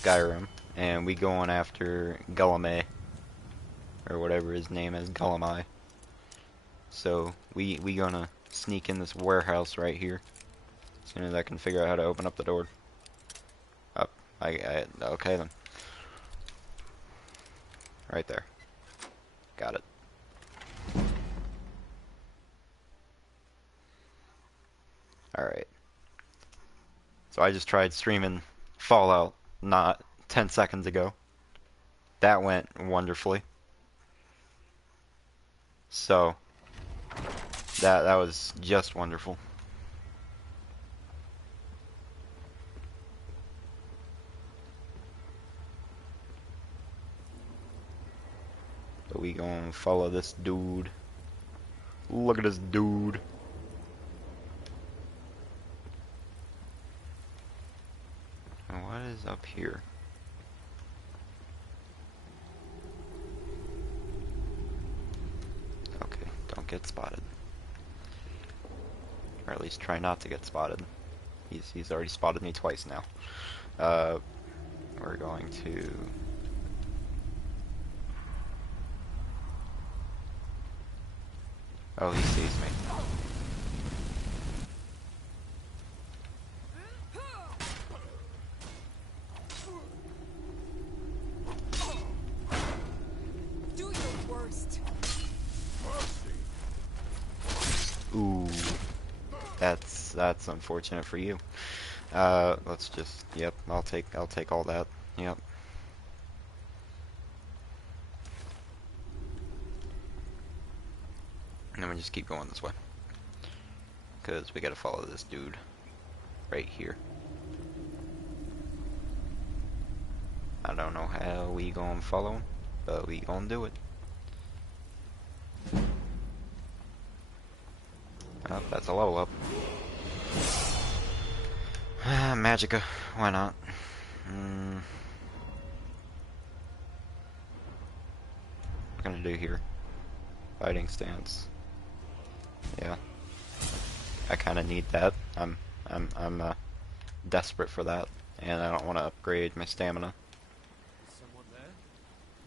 Skyrim, and we going after Gullime, or whatever his name is, Gullimi. So we gonna sneak in this warehouse right here. As soon as I can figure out how to open up the door. Up, okay then. Right there. Got it. Alright. So I just tried streaming Fallout not 10 seconds ago. That went wonderfully. So that was just wonderful. So we gonna follow this dude. Look at this dude. And what is up here? Okay, don't get spotted. Or at least try not to get spotted. He's already spotted me twice now. We're going to... Oh, he sees me. Do your worst. Ooh, that's unfortunate for you. Let's just, yep, I'll take all that. Yep. And then we just keep going this way, because we gotta follow this dude right here. I don't know how we gonna follow him, but we gonna do it. Oh, that's a level up. Magica, why not? What gonna do here? Fighting stance. Yeah, I kind of need that. I'm desperate for that, and I don't want to upgrade my stamina. Is someone there?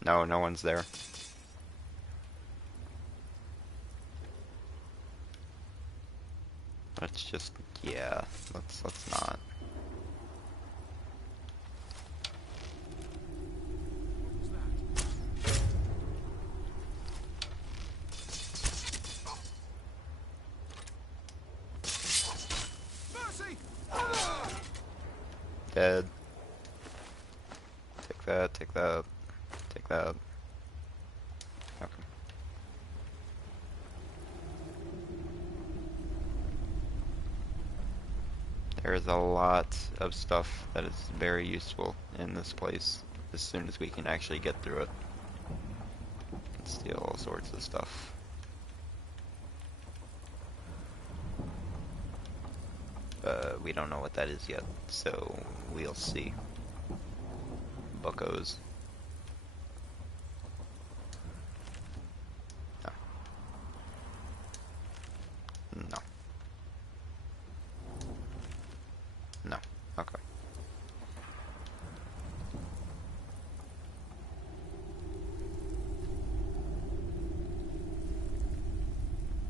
No, no one's there. Let's just, yeah, let's not. Mercy! Dead. Take that, take that, take that. Okay. There is a lot of stuff that is very useful in this place as soon as we can actually get through it. Can steal all sorts of stuff. We don't know what that is yet, so we'll see. Buckos. No. No. No. Okay.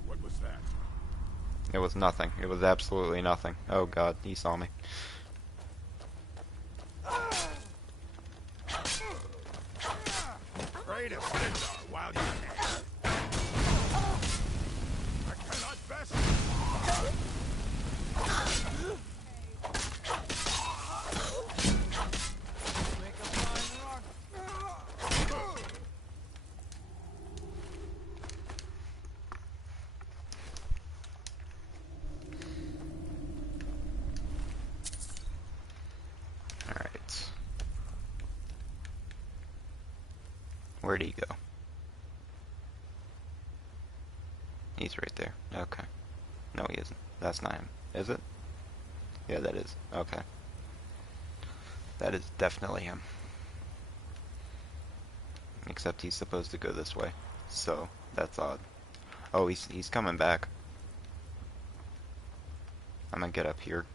What was that? It was nothing. It was absolutely nothing. Oh god, he saw me. Pray to Centaur while you can. I cannot best. Make a fine rock. Alright. Where'd he go? He's right there. Okay. No, he isn't. That's not him. Is it? Yeah, that is. Okay. That is definitely him. Except he's supposed to go this way. So, that's odd. Oh, he's coming back. I'm gonna get up here.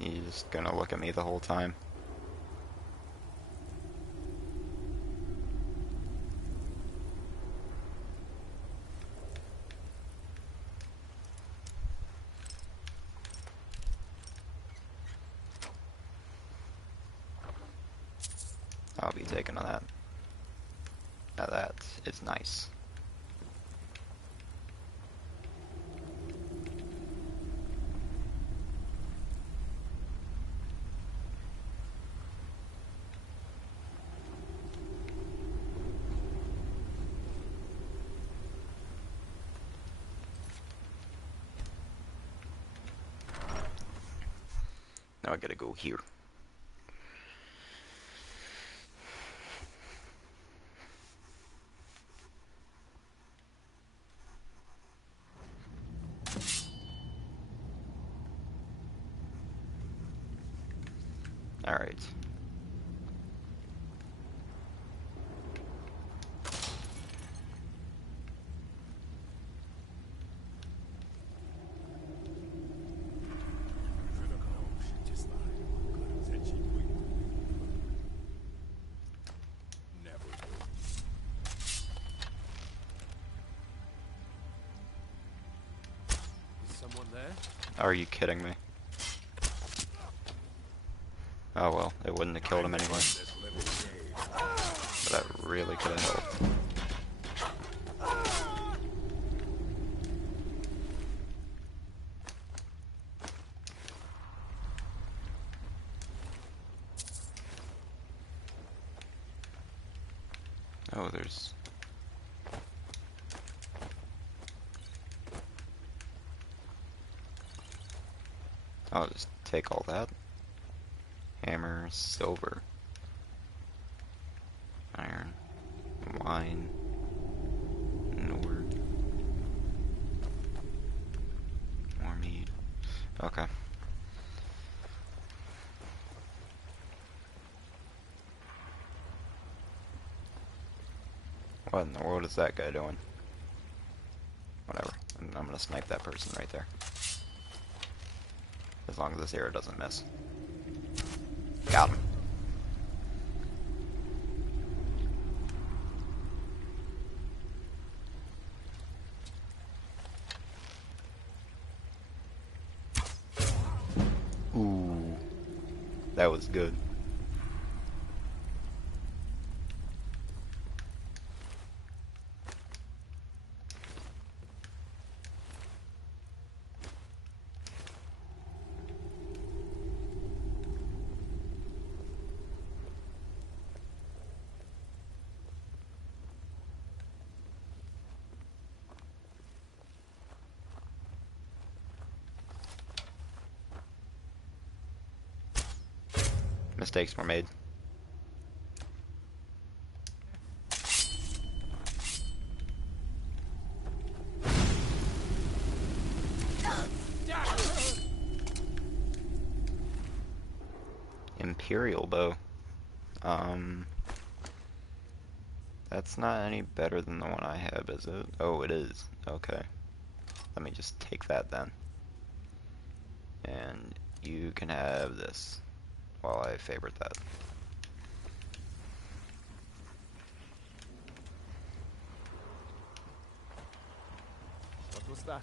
He's just gonna look at me the whole time. I'll be taking on that. Now that is nice. Now I gotta go here. Alright. Someone there? Are you kidding me? Oh well, it wouldn't have killed him anyway. But that really could have helped. Oh, there's... I'll just take all that. Hammer, silver, iron, wine, Nord, more meat. Okay. What in the world is that guy doing? Whatever. I'm gonna snipe that person right there. As long as this arrow doesn't miss. Got him. Ooh. That was good. Mistakes were made. Imperial bow. That's not any better than the one I have, is it? Oh, it is. Okay. Let me just take that then. And you can have this. While I favorite that. What was that?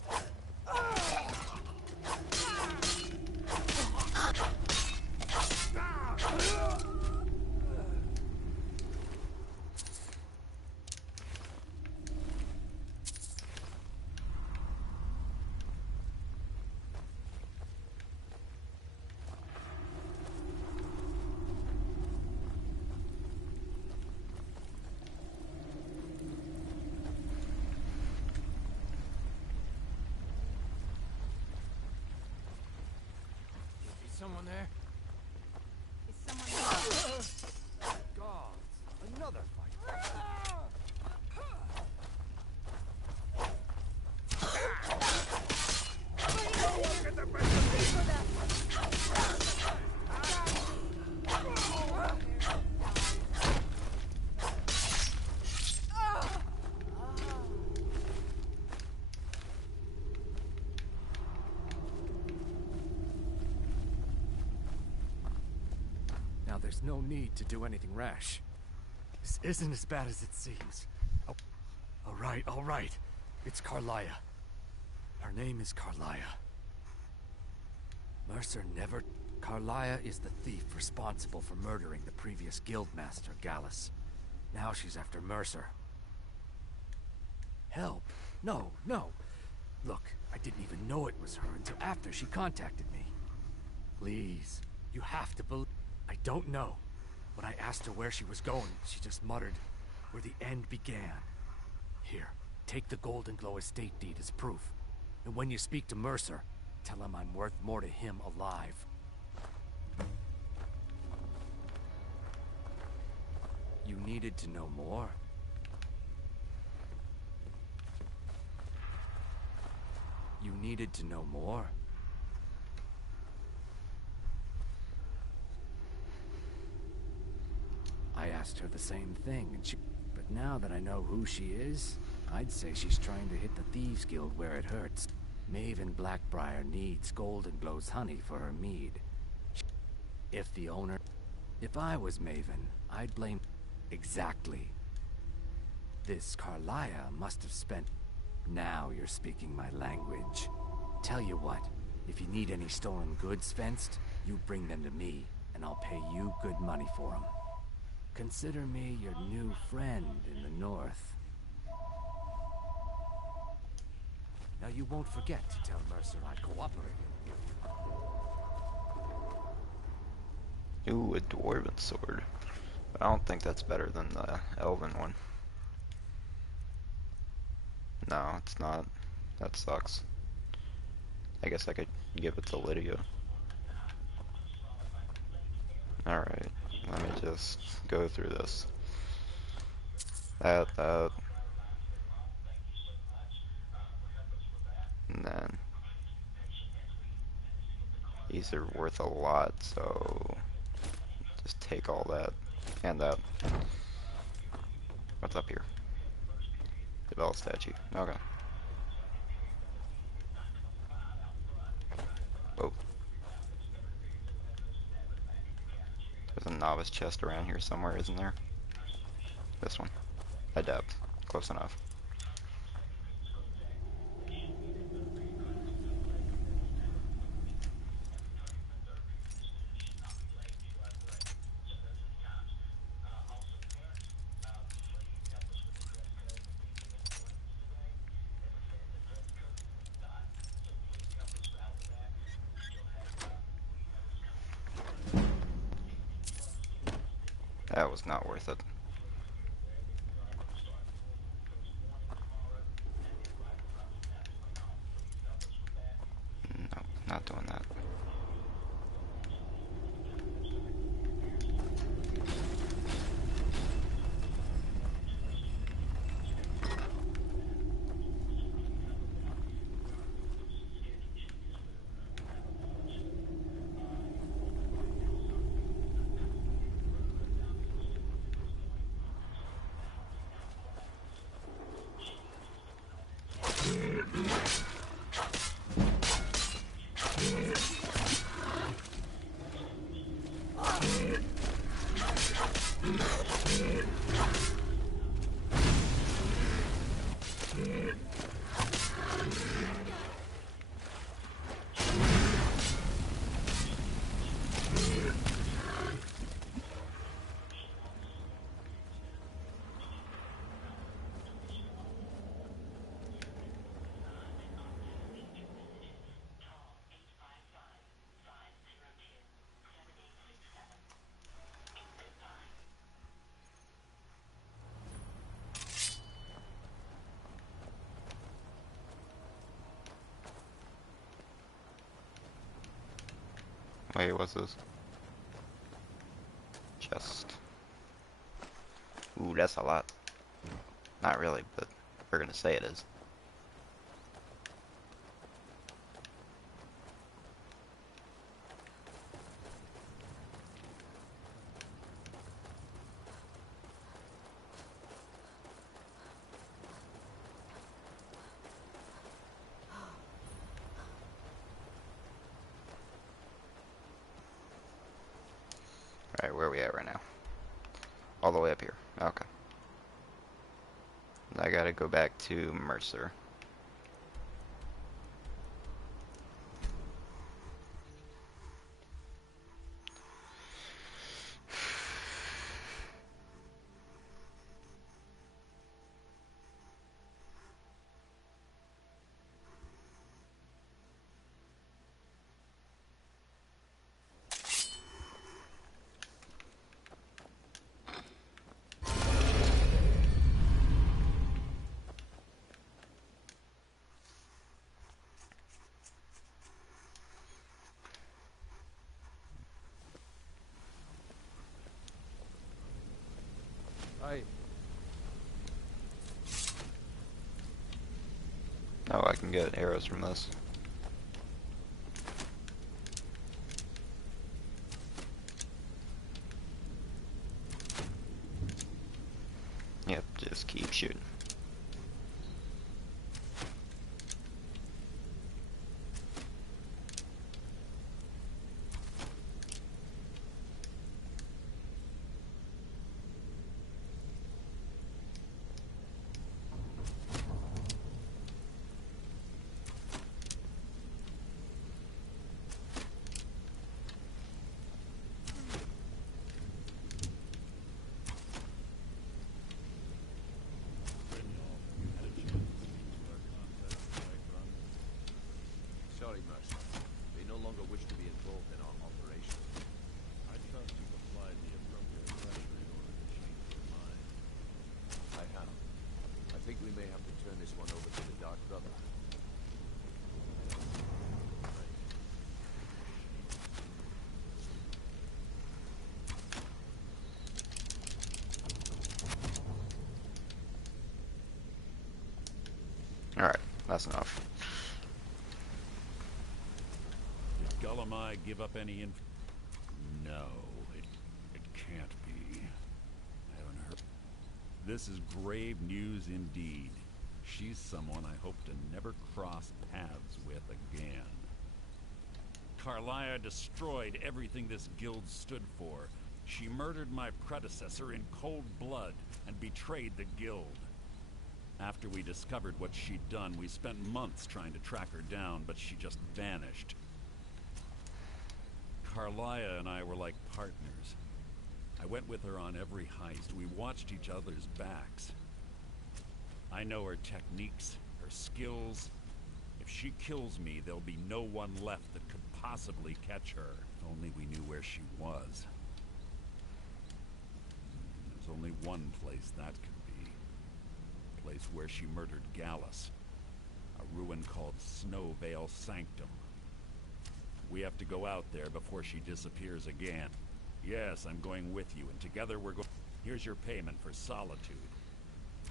Someone there? Is someone there? God, another fight. there's no need to do anything rash. This isn't as bad as it seems. Oh, all right. It's Carlia. Her name is Carlia. Mercer never... Carlia is the thief responsible for murdering the previous guildmaster, Gallus. Now she's after Mercer. Help? No. Look, I didn't even know it was her until after she contacted me. Please, you have to believe... I don't know. When I asked her where she was going, she just muttered, where the end began. Here, take the Golden Glow estate deed as proof. And when you speak to Mercer, tell him I'm worth more to him alive. You needed to know more? You needed to know more? I asked her the same thing, and she... But now that I know who she is, I'd say she's trying to hit the Thieves Guild where it hurts. Maven Blackbriar needs Golden Glow's honey for her mead. If the owner... If I was Maven, I'd blame... Exactly. This Carlia must have spent... Now you're speaking my language. Tell you what, if you need any stolen goods fenced, you bring them to me, and I'll pay you good money for them. Consider me your new friend in the north. Now you won't forget to tell Mercer I cooperated. Ooh, a dwarven sword. But I don't think that's better than the elven one. No, it's not. That sucks. I guess I could give it to Lydia. Alright, let me just go through this. That. And then these are worth a lot, so just take all that and that. What's up here? The bell statue. Okay. Oh. There's a novice chest around here somewhere, isn't there? This one. Adept. Close enough. That was not worth it. No, not doing that. Wait, what's this? Chest. Ooh, that's a lot. Not really, but we're gonna say it is. Alright, where are we at? All the way up here. Okay. I gotta go back to Mercer. Hi. Oh, I can get arrows from this. Yep, just keep shooting. Sorry, Mercer. They no longer wish to be involved in our operation. I trust you've applied the appropriate pressure in order to change their mind. I have. I think we may have to turn this one over to the Dark Brother. Alright, that's enough. Did Gullumai give up any inf... No, it can't be. I haven't heard... This is grave news indeed. She's someone I hope to never cross paths with again. Carlia destroyed everything this guild stood for. She murdered my predecessor in cold blood and betrayed the guild. After we discovered what she'd done, we spent months trying to track her down, but she just vanished. Carlia and I were like partners. I went with her on every heist. We watched each other's backs. I know her techniques, her skills. If she kills me, there'll be no one left that could possibly catch her. If only we knew where she was. There's only one place that could be. The place where she murdered Gallus. A ruin called Snowvale Sanctum. We have to go out there before she disappears again. Yes, I'm going with you, and together we're going... Here's your payment for solitude.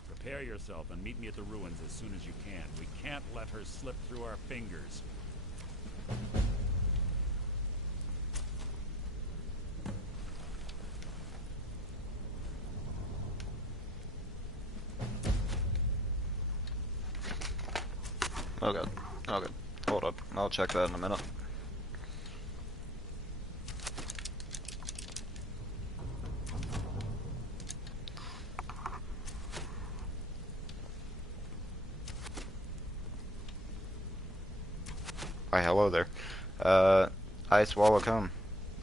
Prepare yourself and meet me at the ruins as soon as you can. We can't let her slip through our fingers. Oh god. Oh god. Hold up. I'll check that in a minute. Why, hello there. Ice Wall of Cone.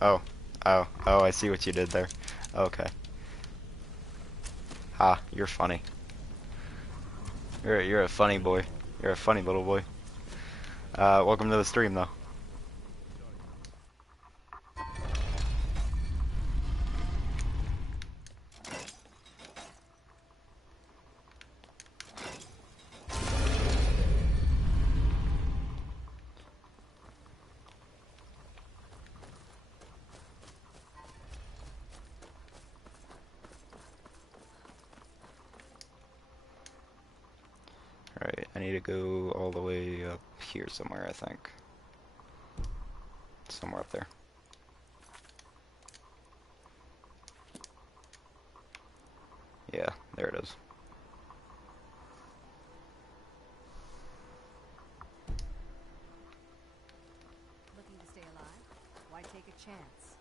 Oh. Oh. Oh, I see what you did there. Okay. Ha, you're funny. You're a funny boy. You're a funny little boy. Welcome to the stream, though. Alright, I need to go all the way up here somewhere, I think. Somewhere up there. Yeah, there it is. Looking to stay alive? Why take a chance?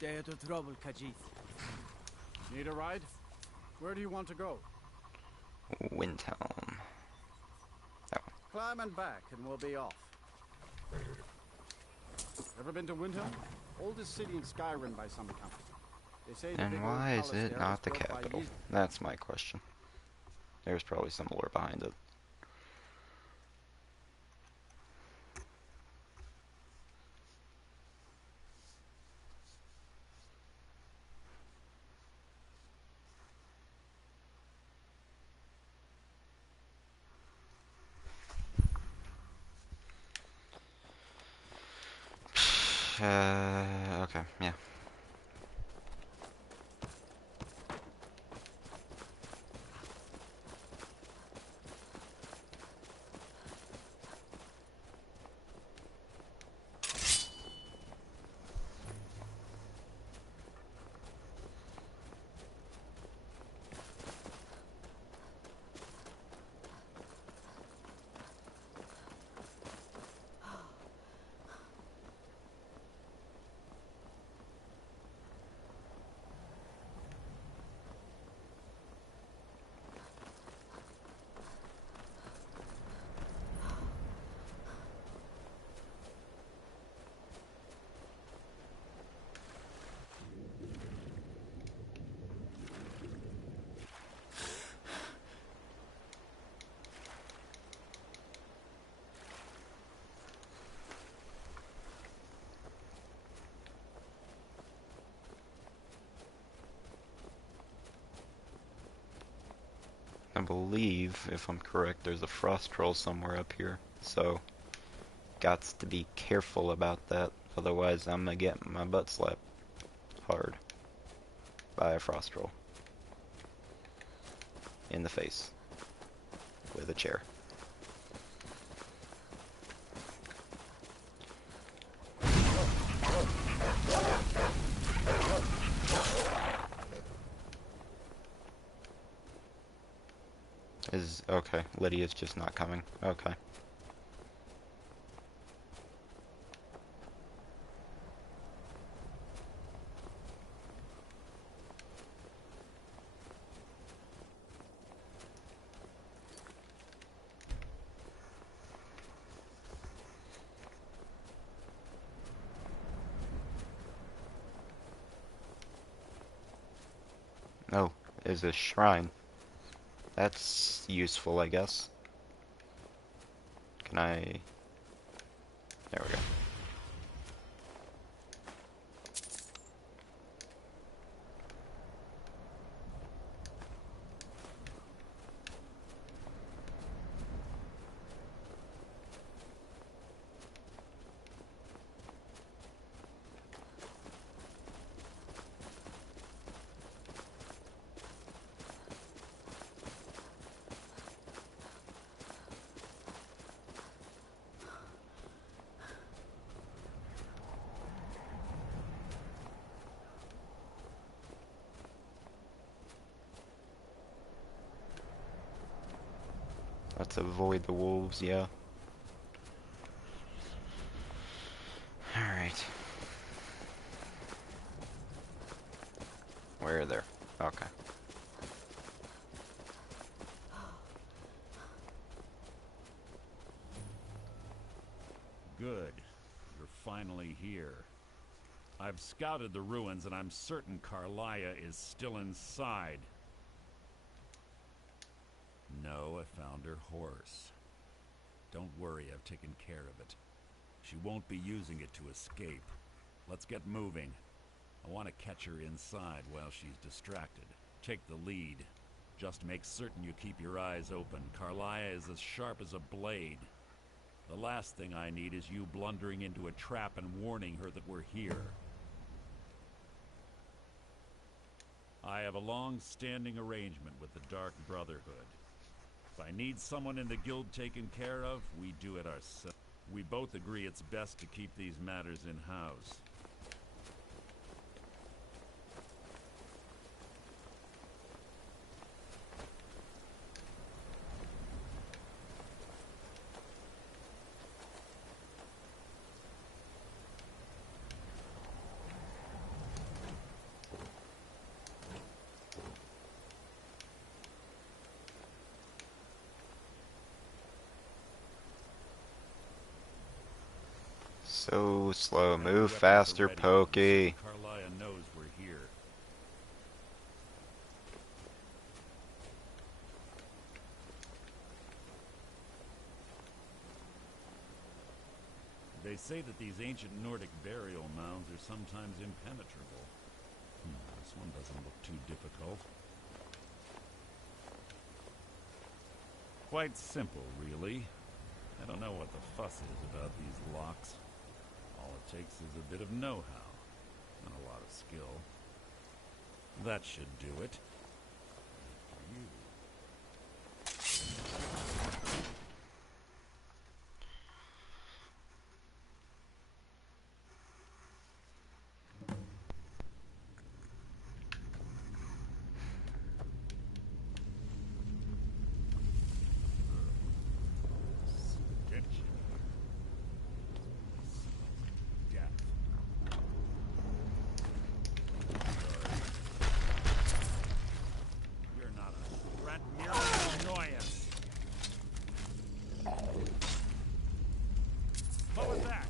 Stay out of trouble, Khajiit. Need a ride? Where do you want to go? Windhelm. Oh, Climb and back, and we'll be off. Ever been to Windhelm? Oldest city in Skyrim by some account. They say the and big why old is palace it there not the was built by capital? That's my question. There's probably some lore behind it. Okay, yeah. I believe, if I'm correct, there's a frost troll somewhere up here, so gots to be careful about that, otherwise I'm gonna get my butt slapped hard by a frost troll in the face with a chair. Okay, Lydia's just not coming. Okay. Oh, there's a shrine. That's useful, I guess. Can I... There we go. Let's avoid the wolves, yeah. Alright. Where are they? Okay. Good. You're finally here. I've scouted the ruins and I'm certain Carlia is still inside. No, I found her horse. Don't worry, I've taken care of it. She won't be using it to escape. Let's get moving. I want to catch her inside while she's distracted. Take the lead. Just make certain you keep your eyes open. Carlia is as sharp as a blade. The last thing I need is you blundering into a trap and warning her that we're here. I have a long-standing arrangement with the Dark Brotherhood. If I need someone in the guild taken care of, we do it ourselves. We both agree it's best to keep these matters in-house. slow. Have Move your weapons faster, ready, Pokey. so Carlia knows we're here. They say that these ancient Nordic burial mounds are sometimes impenetrable. This one doesn't look too difficult. Quite simple, really. I don't know what the fuss is about these locks. All it takes is a bit of know-how and a lot of skill. That should do it. You. Stench in here. Smells of death. You're not a threat, merely an annoyance. What was that?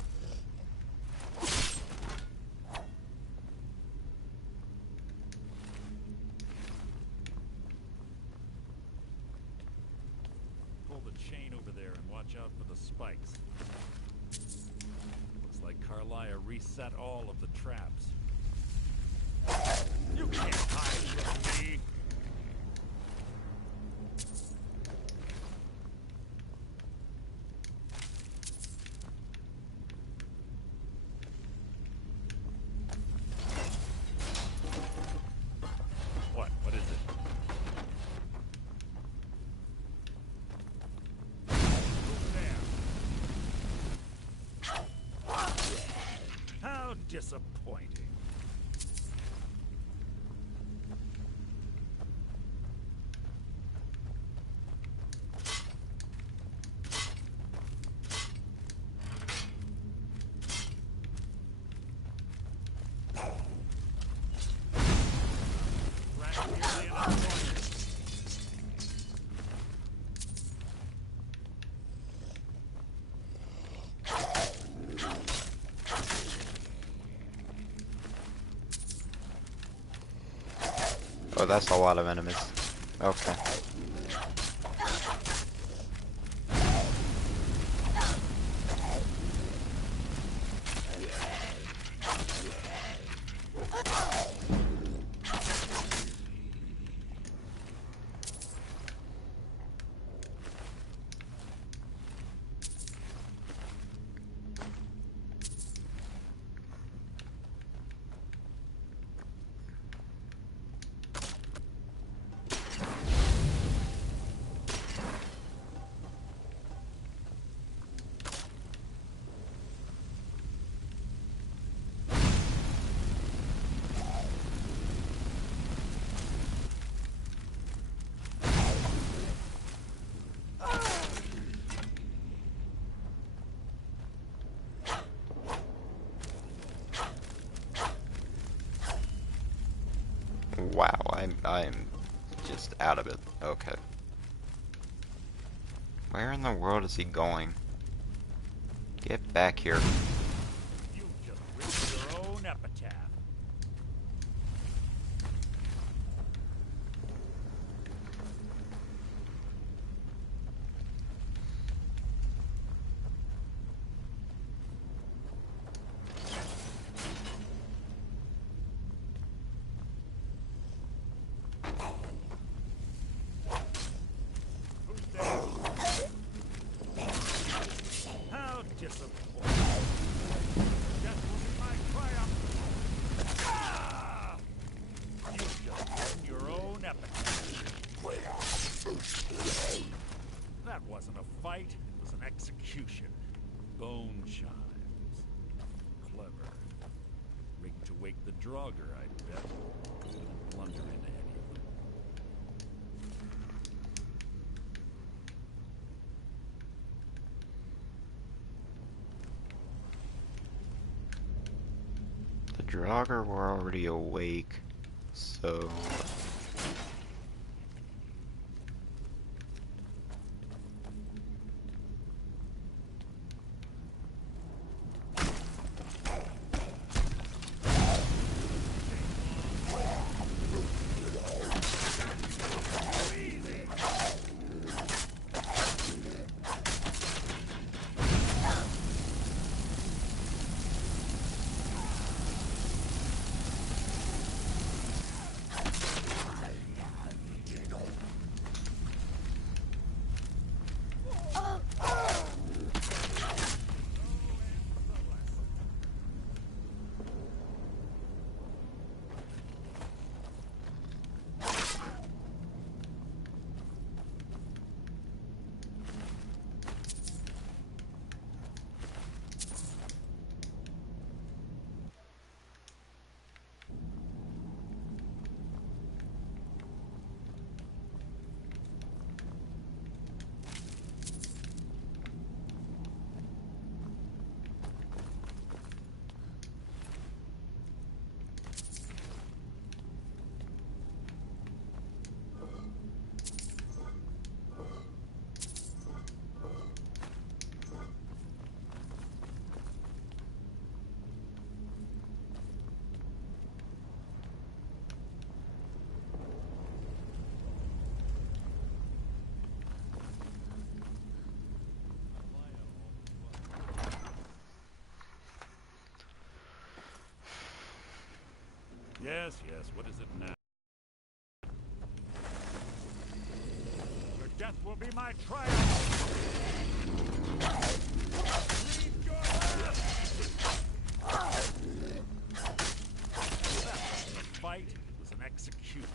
Pull the chain over there and watch out for the spikes. Looks like Carlia reset all of the traps. You can't hide from me! What? What is it? Who's there? How disappointing. Rat merely an annoyance. Oh, that's a lot of enemies. Okay. Wow, I'm just out of it. Okay. Where in the world is he going? Get back here. You just written your own epitaph. Who's there? How disappointing. That will be my triumph. Ah! You've just written your own epitaph. That wasn't a fight, it was an execution. Bone chimes. Clever. Rigged to wake the Draugr, I bet. Blunder into any of them. The Draugr were already awake, so... Yes, yes, what is it now? Your death will be my triumph! Breathe your last! The fight was an execution.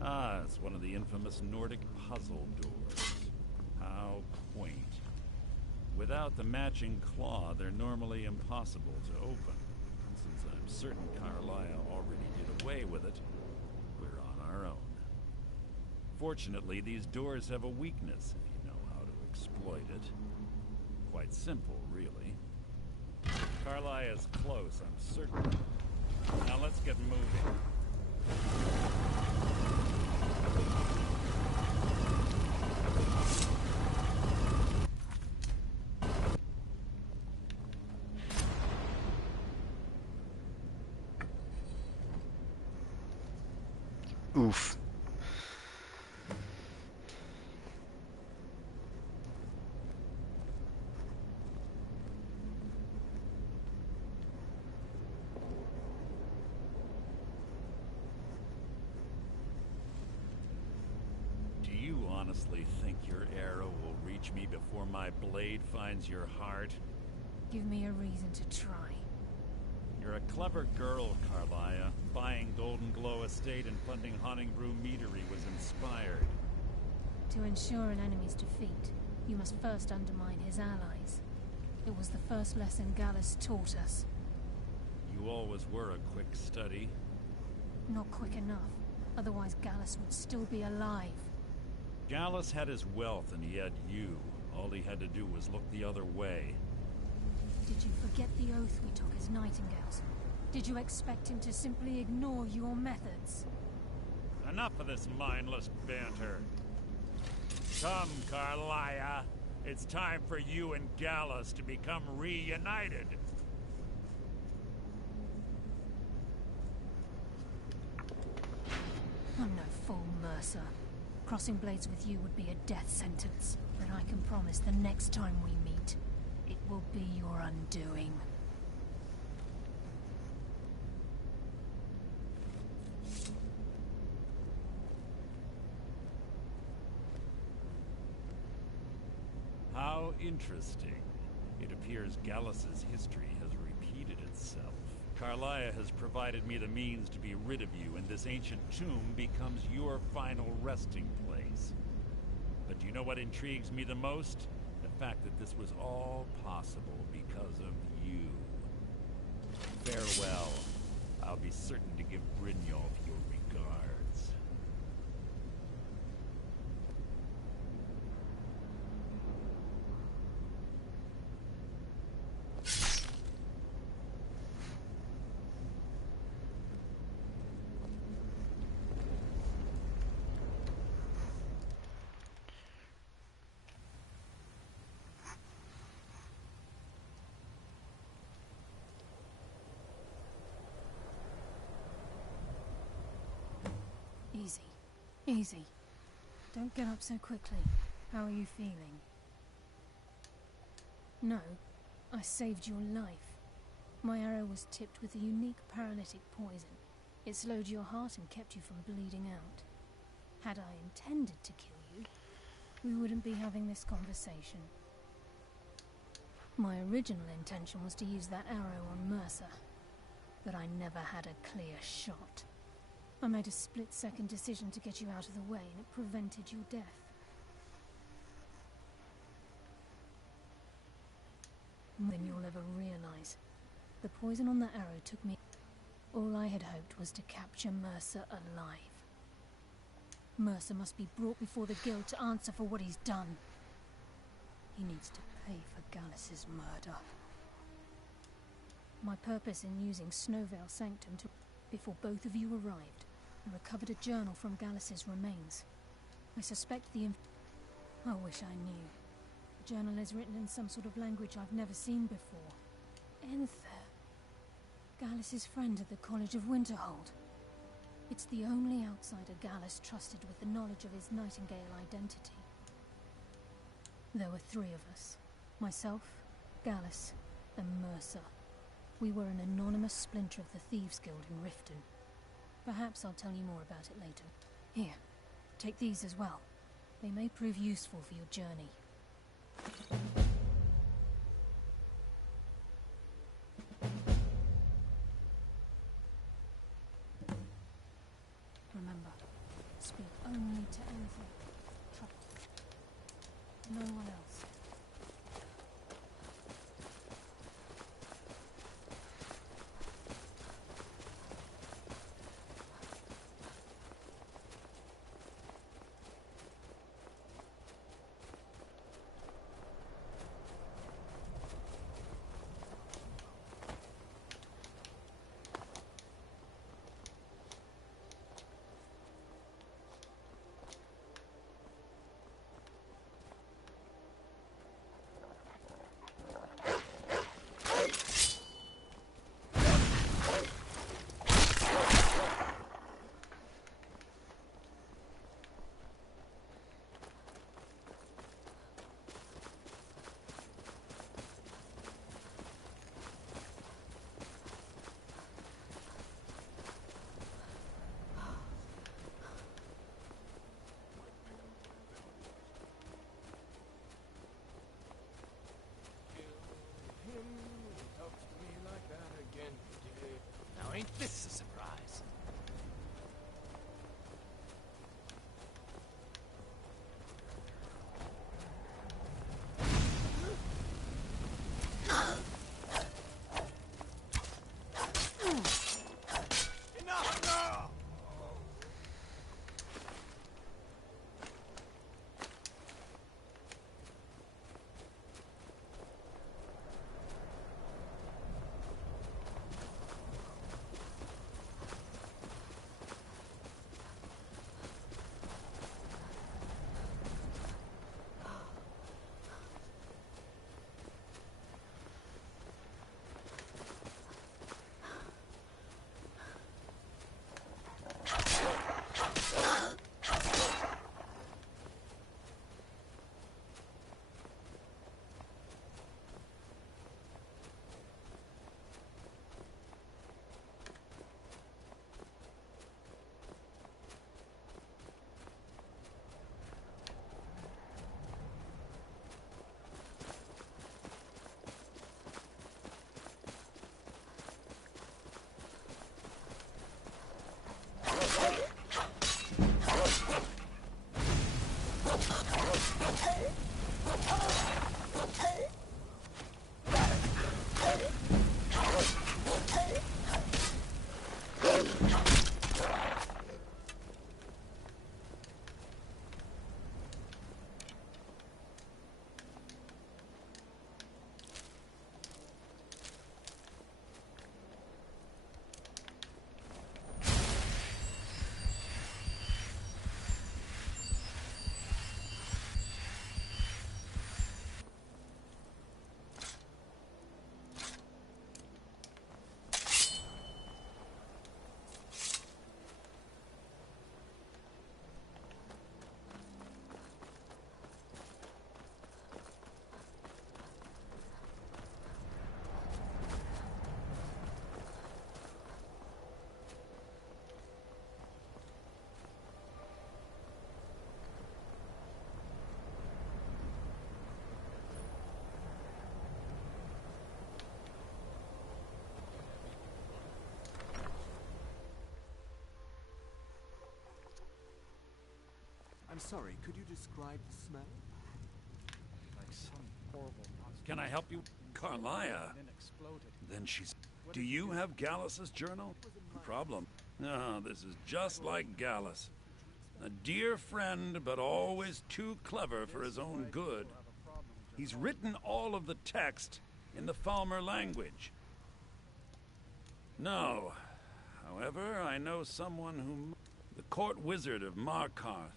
Ah, it's one of the infamous Nordic puzzle doors. How quaint. Without the matching claw, they're normally impossible to open. Since I'm certain Carlisle already did away with it, we're on our own. Fortunately, these doors have a weakness if you know how to exploit it. Quite simple, really. Carlisle is close, I'm certain. Now let's get moving. Oof. Do you honestly think your arrow will reach me before my blade finds your heart? Give me a reason to try. You're a clever girl, Carlia. Buying Golden Glow Estate and funding Haunting Brew Meadery was inspired. To ensure an enemy's defeat, you must first undermine his allies. It was the first lesson Gallus taught us. You always were a quick study. Not quick enough, otherwise Gallus would still be alive. Gallus had his wealth and he had you. All he had to do was look the other way. Did you forget the oath we took as Nightingales? Did you expect him to simply ignore your methods? Enough of this mindless banter. Come, Carlia. It's time for you and Gallus to become reunited. I'm no fool, Mercer. Crossing blades with you would be a death sentence, but I can promise the next time we meet, it will be your undoing. How interesting. It appears Gallus's history has repeated itself. Carlia has provided me the means to be rid of you, and this ancient tomb becomes your final resting place. But do you know what intrigues me the most? The fact that this was all possible because of you. Farewell. I'll be certain to give Brynjolf your regards. Easy. Easy. Don't get up so quickly. How are you feeling? No, I saved your life. My arrow was tipped with a unique paralytic poison. It slowed your heart and kept you from bleeding out. Had I intended to kill you, we wouldn't be having this conversation. My original intention was to use that arrow on Mercer, but I never had a clear shot. I made a split-second decision to get you out of the way, and it prevented your death. More than you'll ever realize. The poison on that arrow took me... All I had hoped was to capture Mercer alive. Mercer must be brought before the guild to answer for what he's done. He needs to pay for Gallus's murder. My purpose in using Snowvale Sanctum to... Before both of you arrived, I recovered a journal from Gallus's remains. I suspect the I wish I knew. The journal is written in some sort of language I've never seen before. Enther. Gallus's friend at the College of Winterhold. It's the only outsider Gallus trusted with the knowledge of his Nightingale identity. There were three of us. Myself, Gallus, and Mercer. We were an anonymous splinter of the Thieves Guild in Riften. Perhaps I'll tell you more about it later. Here, take these as well. They may prove useful for your journey. Remember, speak only to anything. Trouble. No one else. Now ain't this a surprise? I'm sorry, could you describe the smell? Like some horrible monster. Can I help you? Carlia. Then exploded. Then she's... Do you have Gallus's journal? Problem. No, this is just like Gallus. A dear friend, but always too clever for his own good. He's written all of the text in the Falmer language. No. However, I know someone who... The court wizard of Markarth,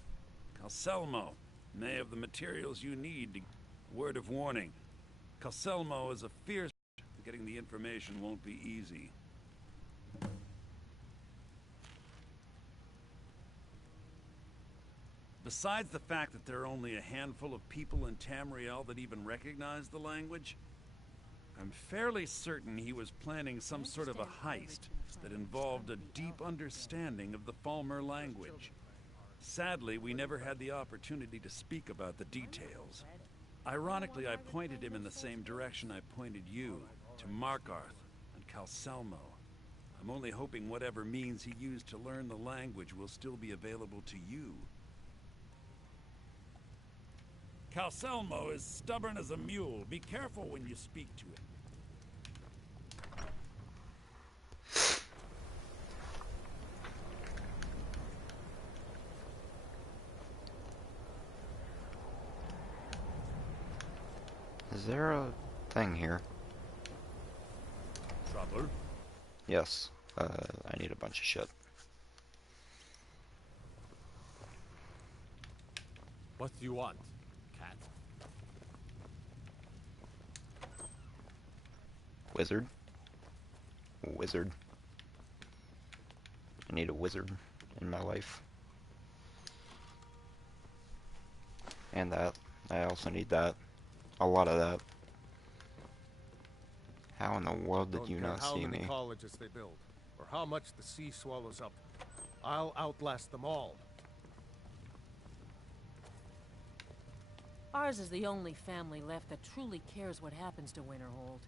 Calselmo, may have the materials you need to... Word of warning. Calselmo is a fierce... Getting the information won't be easy. Besides the fact that there are only a handful of people in Tamriel that even recognize the language, I'm fairly certain he was planning some sort of a heist that involved a deep understanding of the Falmer language. Sadly, we never had the opportunity to speak about the details. Ironically, I pointed him in the same direction I pointed you, to Markarth and Calselmo. I'm only hoping whatever means he used to learn the language will still be available to you. Calselmo is stubborn as a mule. Be careful when you speak to him. Is there a thing here? Trouble? Yes. I need a bunch of shit. What do you want, cat? Wizard. Wizard. I need a wizard in my life. And that. I also need that. A lot of that. How in the world did you not see me? How many colleges they build, or how much the sea swallows up. I'll outlast them all. Ours is the only family left that truly cares what happens to Winterhold.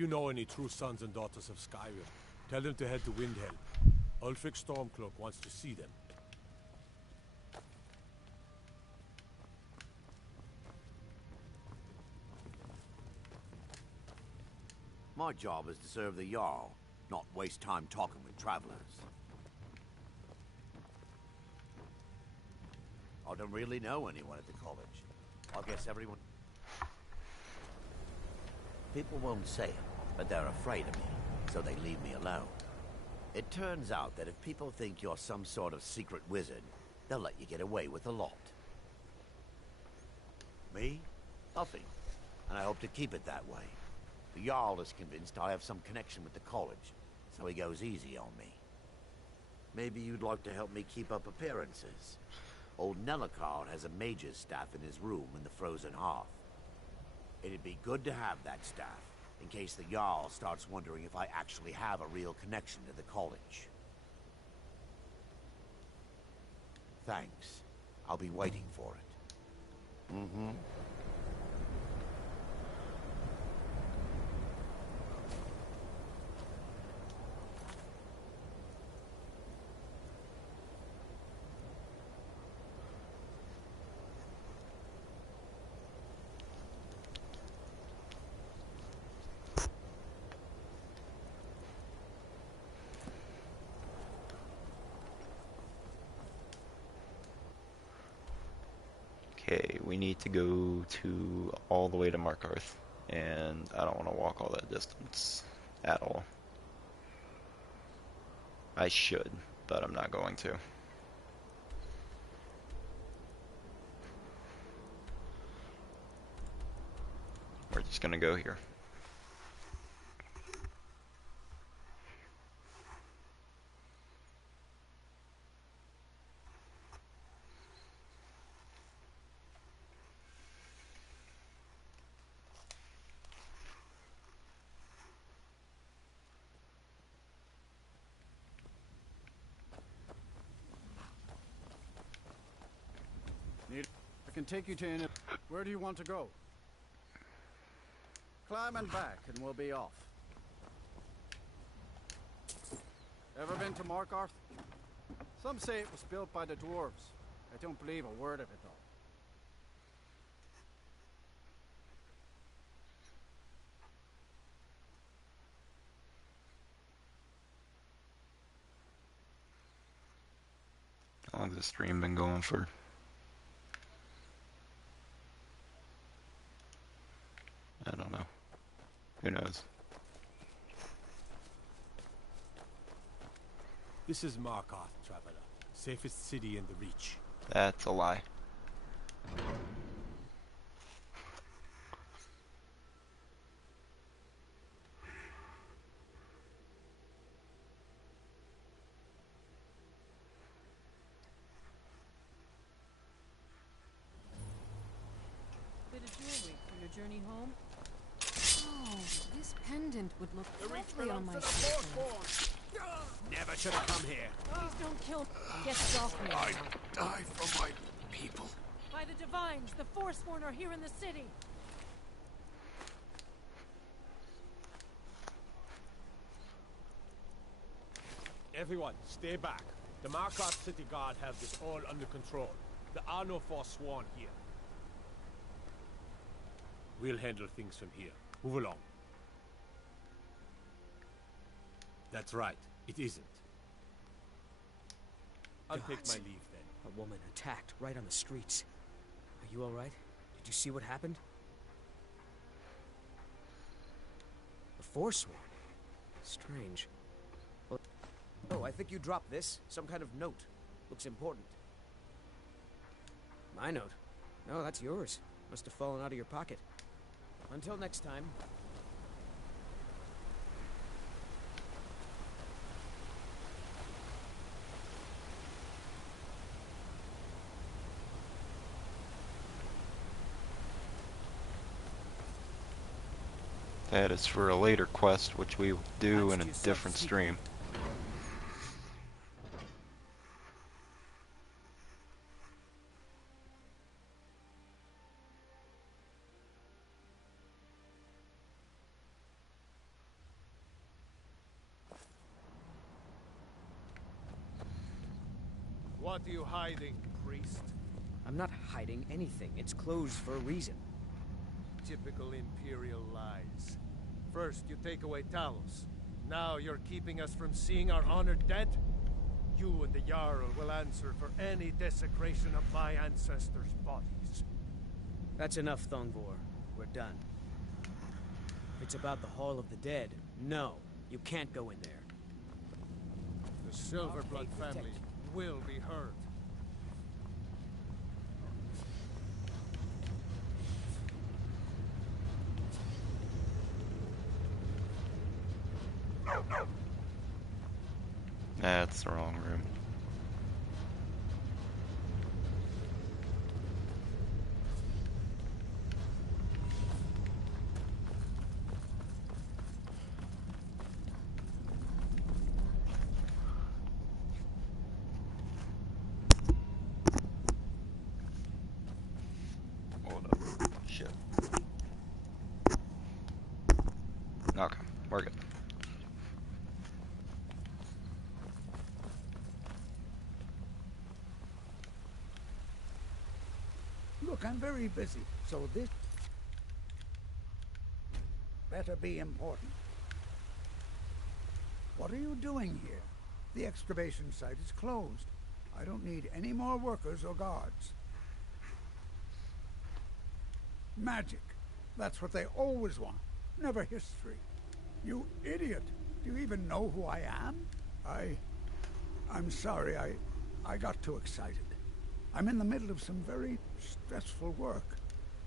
you know any true sons and daughters of Skyrim, tell them to head to Windhelm. Ulfric Stormcloak wants to see them. My job is to serve the Jarl, not waste time talking with travelers. I don't really know anyone at the college. I guess everyone... People won't say it, but they're afraid of me, so they leave me alone. It turns out that if people think you're some sort of secret wizard, they'll let you get away with a lot. Me? Nothing. And I hope to keep it that way. The Jarl is convinced I have some connection with the college, so he goes easy on me. Maybe you'd like to help me keep up appearances. Old Nellicard has a mage's staff in his room in the frozen hearth. It'd be good to have that staff, in case the Jarl starts wondering if I actually have a real connection to the college. Thanks. I'll be waiting for it. Mm-hmm. Okay, we need to go to all the way to Markarth, and I don't want to walk all that distance at all. I should, but I'm not going to. We're just gonna go here. I can take you to any... Where do you want to go? Climb and back, and we'll be off. Ever been to Markarth? Some say it was built by the dwarves. I don't believe a word of it, though. How long's the stream been going for? I don't know. Who knows? This is Markarth, traveler. Safest city in the Reach. That's a lie. Bit of jewelry for your journey home? Oh, this pendant would look lovely on my sister. Never should have come here. Please don't kill me. Get it off me. I die for my people. By the Divines, the Forsworn are here in the city. Everyone, stay back. The Markarth City Guard have this all under control. There are no Forsworn here. We'll handle things from here. Move along. That's right. It isn't. I'll take my leave then. A woman attacked right on the streets. Are you all right? Did you see what happened? The Forsworn? Strange. Well, oh, I think you dropped this. Some kind of note. Looks important. My note? No, that's yours. Must have fallen out of your pocket. Until next time. That is for a later quest, which we will do in a different stream. What are you hiding, priest? I'm not hiding anything. It's closed for a reason. Typical Imperial lies. First, you take away Talos. Now you're keeping us from seeing our honored dead? You and the Jarl will answer for any desecration of my ancestors' bodies. That's enough, Thongvor. We're done. If it's about the Hall of the Dead, no, you can't go in there. The Silverblood family will be heard. That's the wrong room. Hold up. Shit. Okay, we're good. Look, I'm very busy, so this better be important. What are you doing here? The excavation site is closed. I don't need any more workers or guards. Magic. That's what they always want. Never history. You idiot. Do you even know who I am? I'm sorry, I got too excited. I'm in the middle of some very stressful work.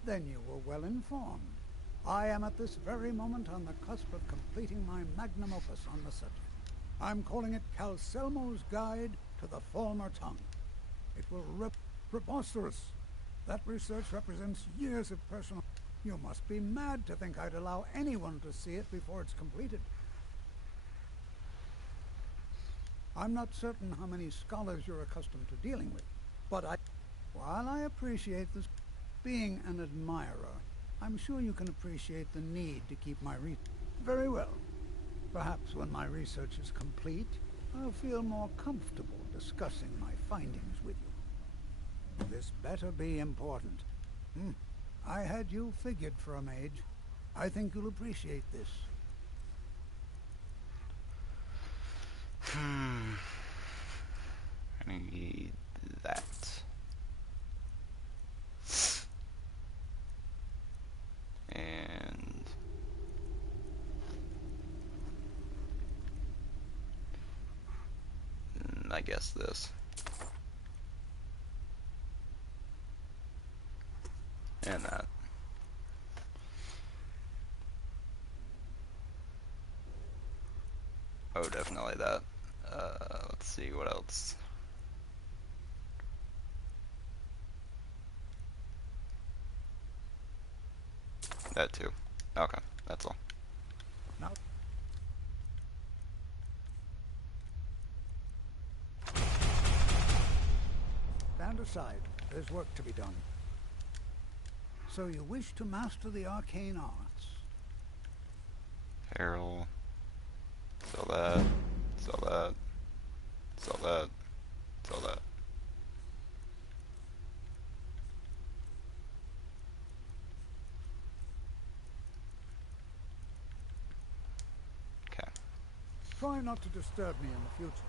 Then you were well informed. I am at this very moment on the cusp of completing my magnum opus on the subject. I'm calling it Calcelmo's Guide to the Falmer Tongue. It will preposterous. That research represents years of personal... You must be mad to think I'd allow anyone to see it before it's completed. I'm not certain how many scholars you're accustomed to dealing with, but while I appreciate this, being an admirer, I'm sure you can appreciate the need to keep my very well. Perhaps when my research is complete, I'll feel more comfortable discussing my findings with you. This better be important. I had you figured for a mage. I think you'll appreciate this. I need that. And I guess this. And that. Oh, definitely that. Let's see what else. That too. Okay, that's all. Now, stand aside. There's work to be done. So you wish to master the arcane arts? Peril. Sell that. Sell that. Sell that. Sell that. Okay. Try not to disturb me in the future.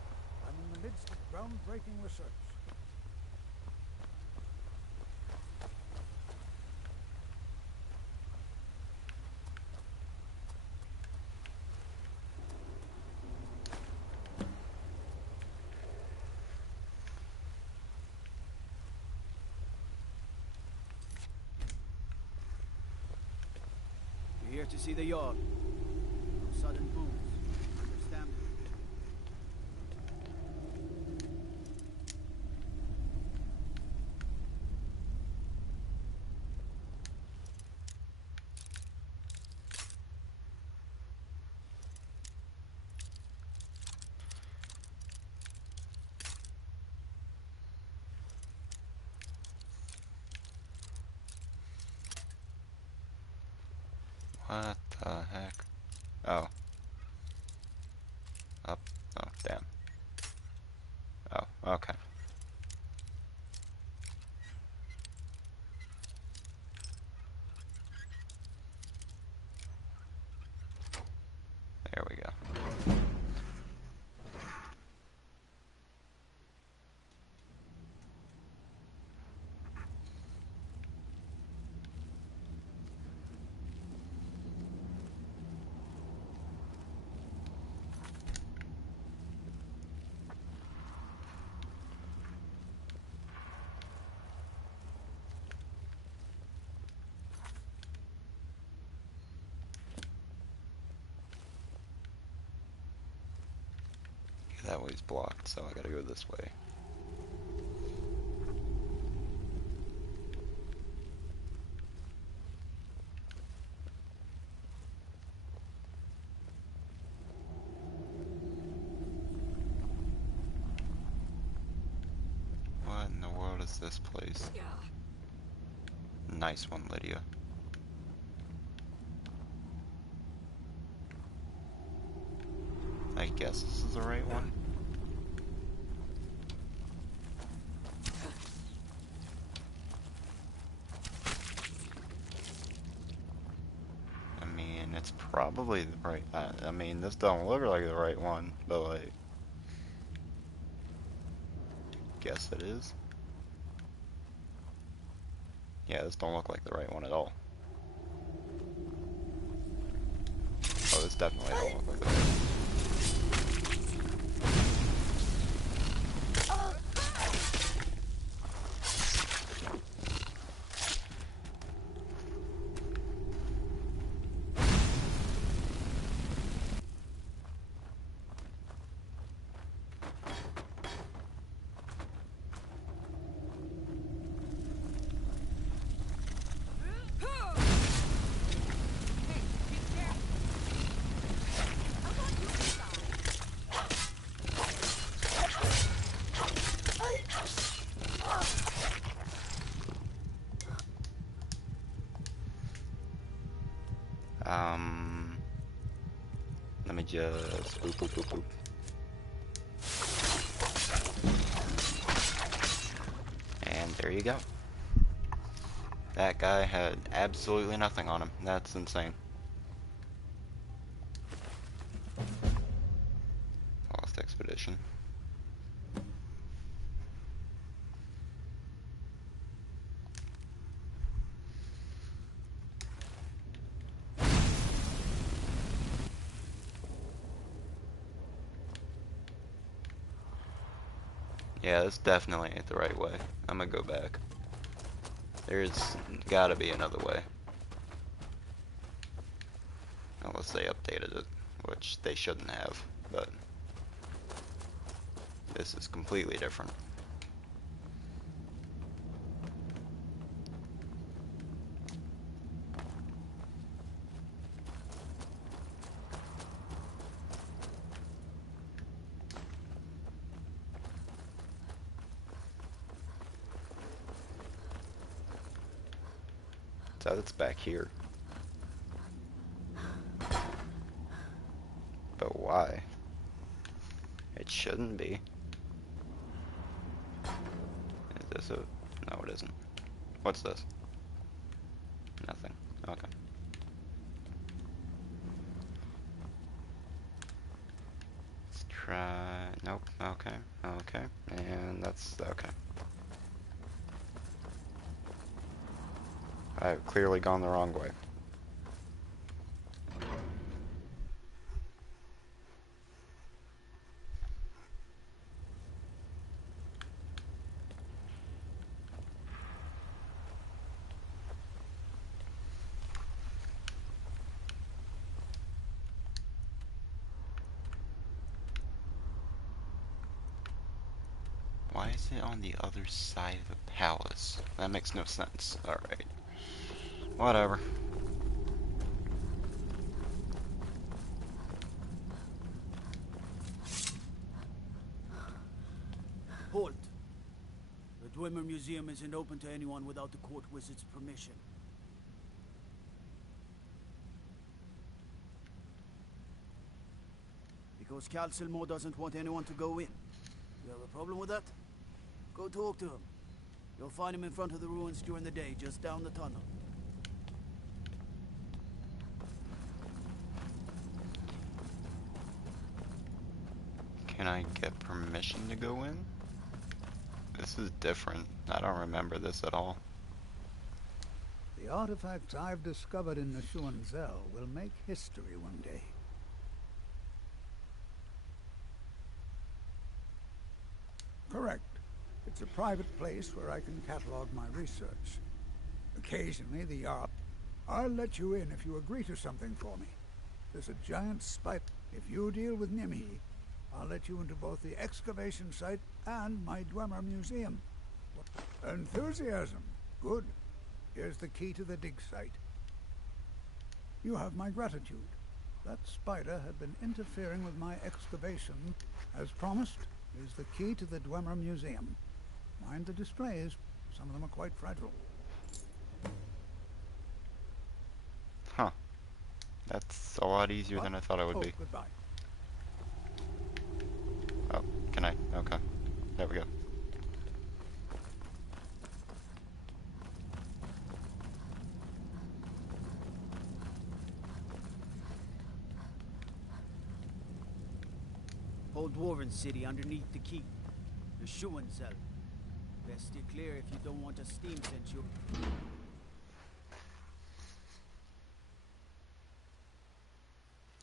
I'm in the midst of groundbreaking research. You're here to see the Jarl. No sudden booms. Understand? What the heck? Oh. Up. Oh, damn. Oh, okay. that way's blocked, so I gotta go this way. What in the world is this place? Nice one, Lydia. I guess this is the right one. I mean, it's probably the right. I mean, this don't look like the right one, but like, guess it is. Yeah, this don't look like the right one at all. Oh, this definitely don't look like the right one. Let me just boop boop boop boop. And there you go. That guy had absolutely nothing on him. That's insane. Lost expedition. Yeah, this definitely ain't the right way. I'm gonna go back. There's gotta be another way. Unless they updated it, which they shouldn't have, but this is completely different. So it's back here. But why? It shouldn't be. Is this a... No, it isn't. What's this? Nothing. Okay. Let's try... Nope. Okay. Okay. And that's... Okay. I've clearly gone the wrong way. Why is it on the other side of the palace? That makes no sense. Alright. Whatever. Halt. The Dwemer Museum isn't open to anyone without the court wizard's permission. Because Calcelmo doesn't want anyone to go in. You have a problem with that? Go talk to him. You'll find him in front of the ruins during the day, just down the tunnel. Can I get permission to go in? This is different. I don't remember this at all. The artifacts I've discovered in the Schuanzell will make history one day. Correct. It's a private place where I can catalog my research. Occasionally, the Jarl... I'll let you in if you agree to something for me. There's a giant spider. If you deal with Nimhi, I'll let you into both the excavation site and my Dwemer Museum. Enthusiasm. Good. Here's the key to the dig site. You have my gratitude. That spider had been interfering with my excavation. As promised, is the key to the Dwemer Museum. Mind the displays. Some of them are quite fragile. Huh. That's a lot easier than I thought it would be. Goodbye. Oh, can I? Okay. There we go. Old Dwarven City underneath the keep. The shoeing cell. Best steer clear if you don't want a steam sent you.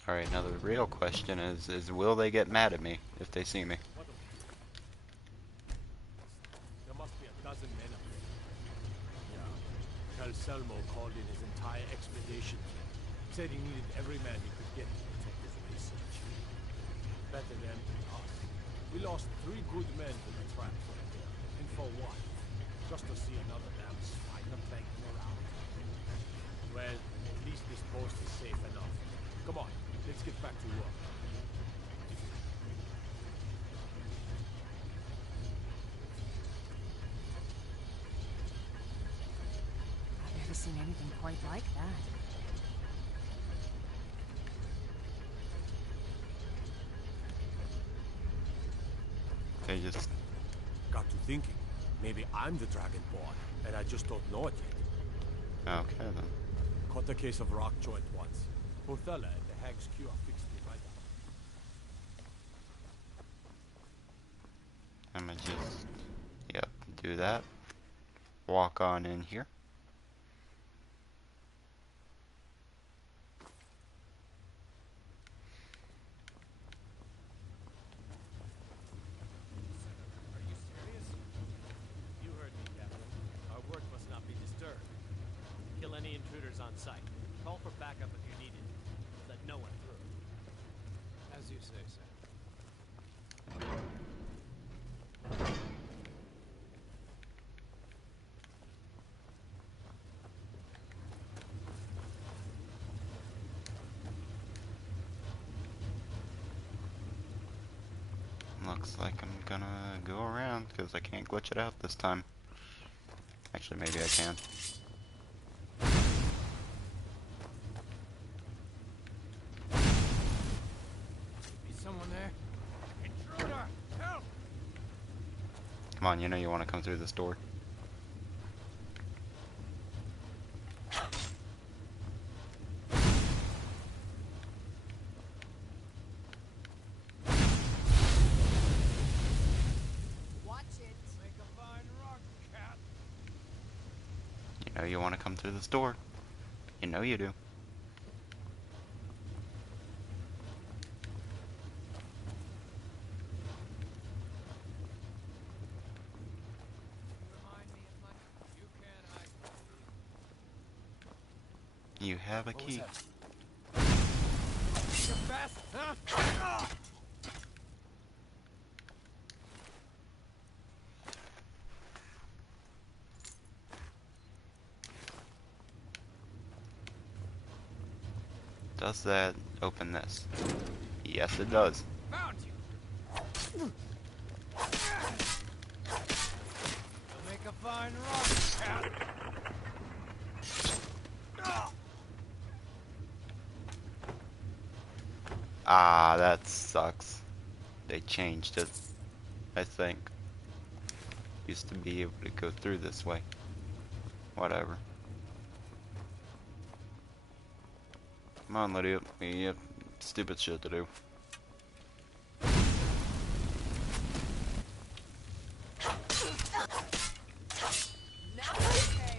Alright, now the real question is will they get mad at me if they see me? There must be a dozen men up there. Yeah. Calselmo called in his entire expedition. Said he needed every man he could get to protect his research. Better than us. We lost 3 good men to the trap. And for what? Just to see another damn spider plaguing around. Well, at least this post is safe enough. Come on, let's get back to work. I've never seen anything quite like that. They just... Got to thinking. Maybe I'm the Dragonborn, and I just don't know it yet. Okay then. Caught a case of rock joint once. Porthella at the Hag's Cure fixed me right up. I'm gonna just... Yep, do that. Walk on in here. Are you serious? You heard me, Captain. Our work must not be disturbed. Kill any intruders on sight. Call for backup if you need it. Let no one through. As you say, sir. Looks like I'm gonna go around because I can't glitch it out this time. Actually, maybe I can. Be someone there? Intruder! Help! Come on, you know you want to come through this door. Watch it. Make a fine rock, cat. You know you want to come through this door. You know you do. Remind me of my... You can't hide from me. You have a key. You fast, huh? Does that open this? Yes, it does. Found you. You'll make a fine rock, cat. Ah, that sucks. They changed it, I think. Used to be able to go through this way. Whatever. Come on, Lydia. We have stupid shit to do. Now okay.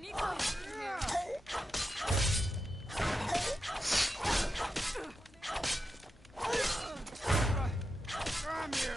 I need something here. Damn you!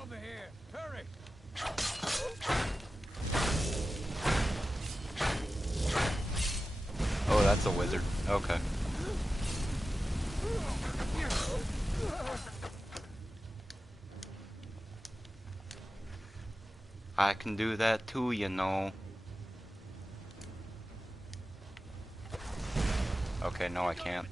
Over here! Hurry! Oh, that's a wizard. Okay. I can do that too, you know. Okay, no I can't.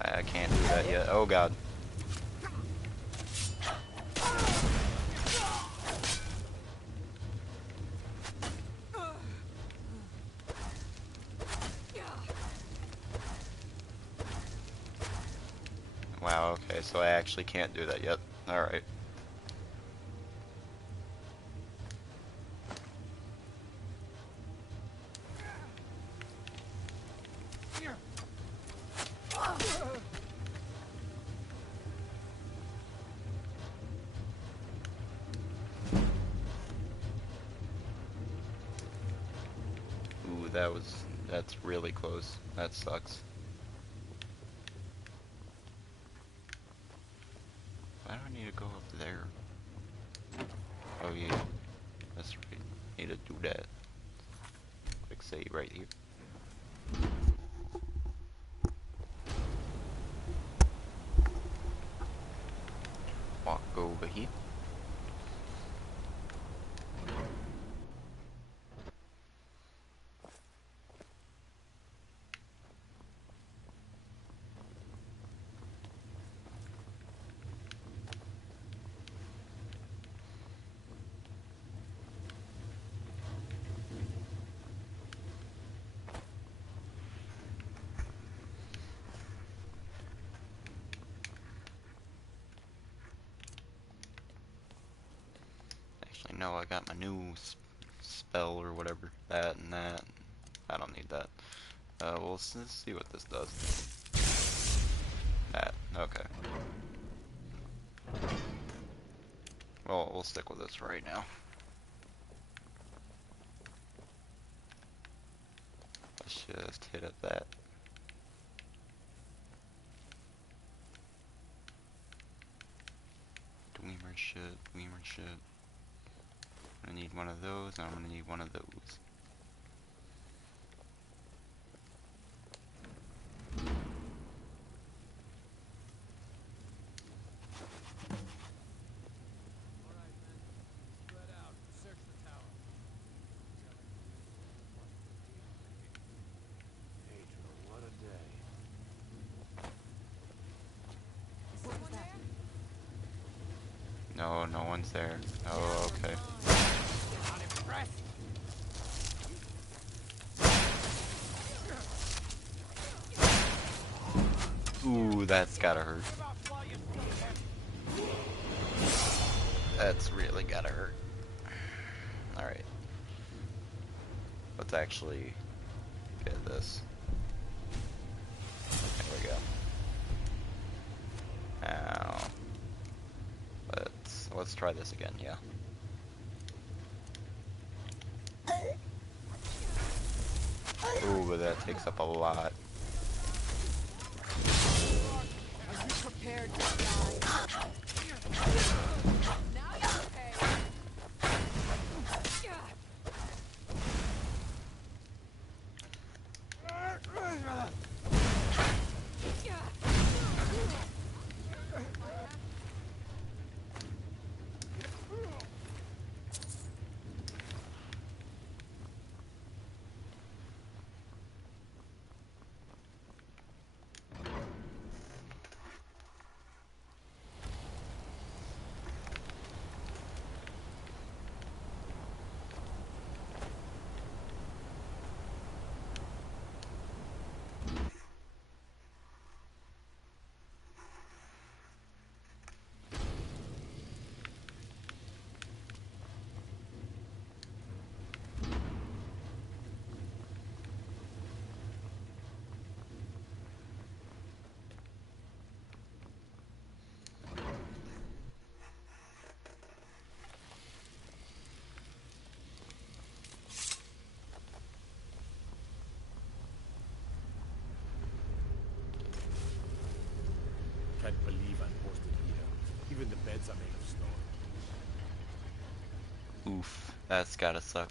I can't do that yet. Oh god. Wow, okay, so I actually can't do that yet. Alright. Ooh, that's really close. That sucks. Why do I need to go up there? Oh yeah, that's right. Need to do that. Quick save right here. Walk over here. Actually, no, I got my new spell or whatever. That and that. I don't need that. Well, let's see what this does. That. Okay. Well, we'll stick with this right now. Let's just hit up that. Dweemer shit. I'm gonna need one of those, and I'm gonna need one of those. Alright, men. Spread out. Search the tower. Pedro, what a day. Is someone there? No, no one's there. Oh, okay. Not impressed? Ooh, that's gotta hurt. Give up while you still can. That's really gotta hurt. Alright. Let's actually get this. There we go. Now, let's try this again, yeah. Ooh, but that takes up a lot. Are you prepared to die? Now you're okay. That's gotta suck.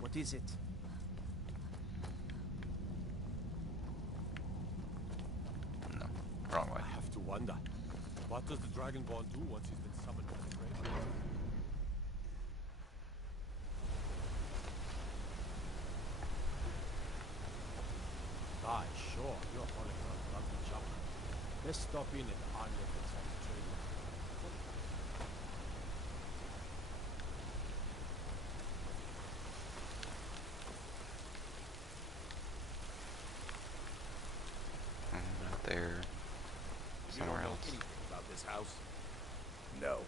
What is it? No, wrong way. I have to wonder. What does the Dragonborn do once he's been summoned by the grave? Sure, you're calling her a lovely job. Let's stop in at the Anya Consent Trade. Out there, somewhere else. Anything about this house? No.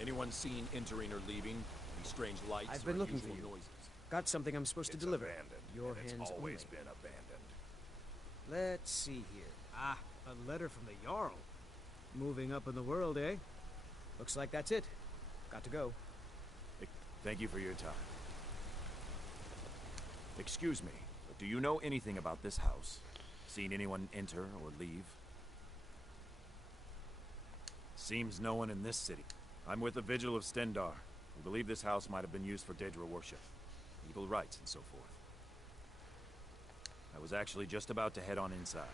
Anyone seen entering or leaving? Any strange lights? I've been or looking for unusual you. noises? Got something I'm supposed to It's deliver. abandoned. Your and hands it's always only. been abandoned. Let's see here. Ah, a letter from the Jarl. Moving up in the world, eh? Looks like that's it. Got to go. Thank you for your time. Excuse me, but do you know anything about this house? Seen anyone enter or leave? Seems no one in this city. I'm with the Vigil of Stendar. We believe this house might have been used for Daedra worship, evil rites, and so forth. I was actually just about to head on inside.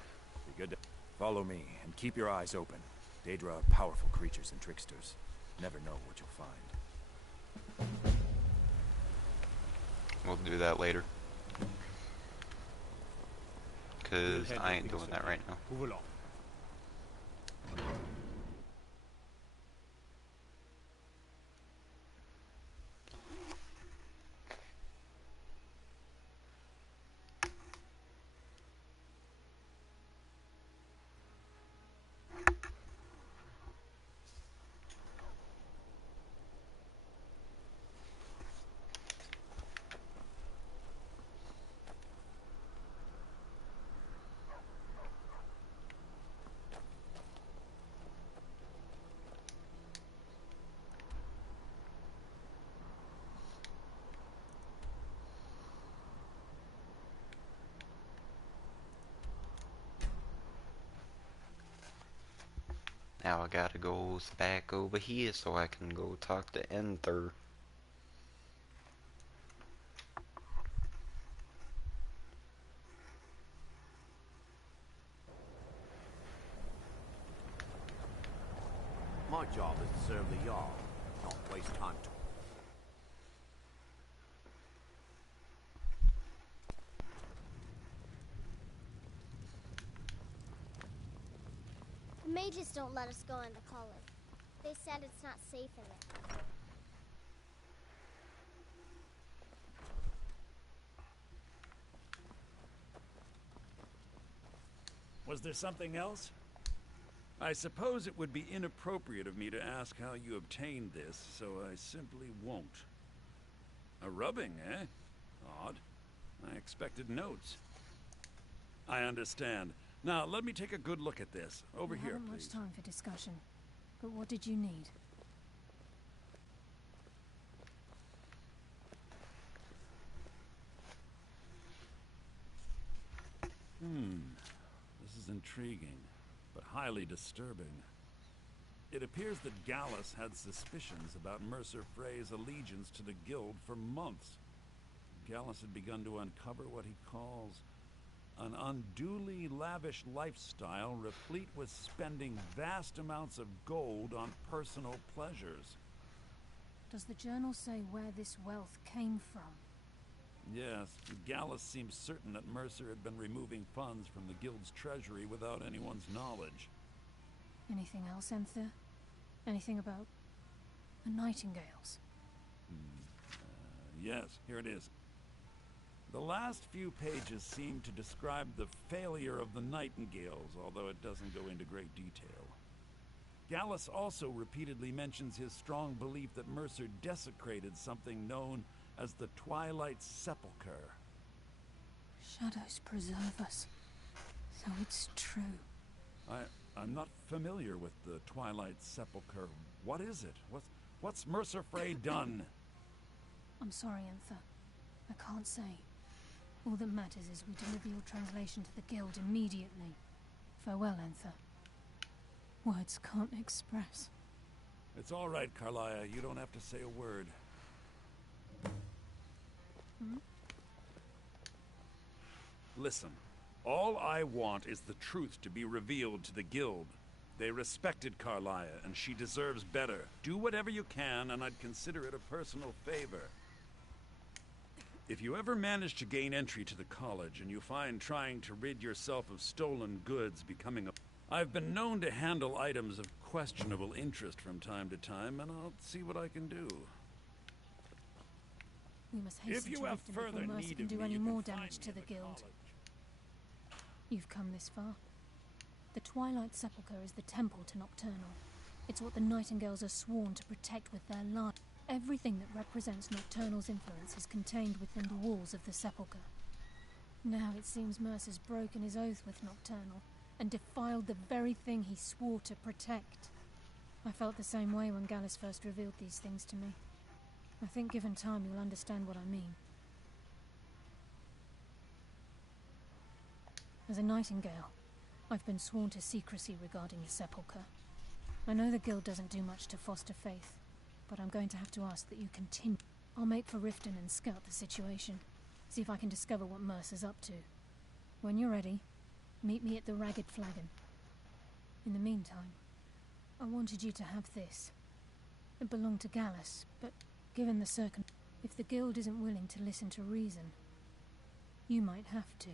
Be good to follow me and keep your eyes open. Daedra are powerful creatures and tricksters. Never know what you'll find. We'll do that later. Cause I ain't doing that right now. Move along. Now I gotta go back over here so I can go talk to Enter. My job is to serve the Jarl, not waste time to. The mages don't let us go in the college. They said it's not safe in there. Was there something else? I suppose it would be inappropriate of me to ask how you obtained this, so I simply won't. A rubbing, eh? Odd. I expected notes. I understand. Now, let me take a good look at this. Over here, haven't please. much time for discussion. But what did you need? This is intriguing, but highly disturbing. It appears that Gallus had suspicions about Mercer Frey's allegiance to the guild for months. Gallus had begun to uncover what he calls an unduly lavish lifestyle replete with spending vast amounts of gold on personal pleasures. Does the journal say where this wealth came from? Yes, Gallus seems certain that Mercer had been removing funds from the guild's treasury without anyone's knowledge. Anything else, Enther? Anything about the Nightingales? Yes, here it is. The last few pages seem to describe the failure of the Nightingales, although it doesn't go into great detail. Gallus also repeatedly mentions his strong belief that Mercer desecrated something known as the Twilight Sepulchre. Shadows preserve us. So it's true. I'm not familiar with the Twilight Sepulchre. What is it? What's Mercer Frey done? I'm sorry, Enther. I can't say. All that matters is we deliver your translation to the Guild immediately. Farewell, Enther. Words can't express. It's all right, Carlia. You don't have to say a word. Hmm? Listen, all I want is the truth to be revealed to the Guild. They respected Carlia, and she deserves better. Do whatever you can, and I'd consider it a personal favor. If you ever manage to gain entry to the college, and you find trying to rid yourself of stolen goods becoming a... I've been known to handle items of questionable interest from time to time, and I'll see what I can do. We must hasten to Riften before Mercer can do any more damage to the Guild. You've come this far. The Twilight Sepulchre is the temple to Nocturnal. It's what the Nightingales are sworn to protect with their lives. Everything that represents Nocturnal's influence is contained within the walls of the Sepulchre. Now it seems Mercer's broken his oath with Nocturnal and defiled the very thing he swore to protect. I felt the same way when Gallus first revealed these things to me. I think given time you'll understand what I mean. As a Nightingale, I've been sworn to secrecy regarding the Sepulchre. I know the Guild doesn't do much to foster faith, but I'm going to have to ask that you continue. I'll make for Riften and scout the situation, see if I can discover what Mercer's up to. When you're ready, meet me at the Ragged Flagon. In the meantime, I wanted you to have this. It belonged to Gallus, but given the if the Guild isn't willing to listen to reason, you might have to.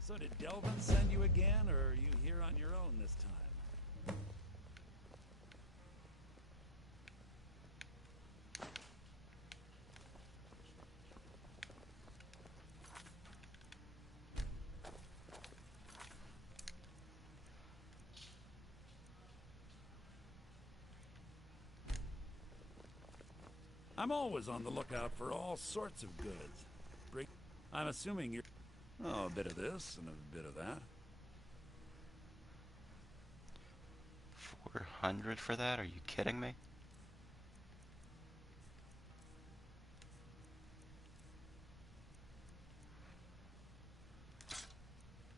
So did Delvin send you again, or are you here on your own this time? I'm always on the lookout for all sorts of goods. I'm assuming you're... Oh, a bit of this and a bit of that. 400 for that? Are you kidding me?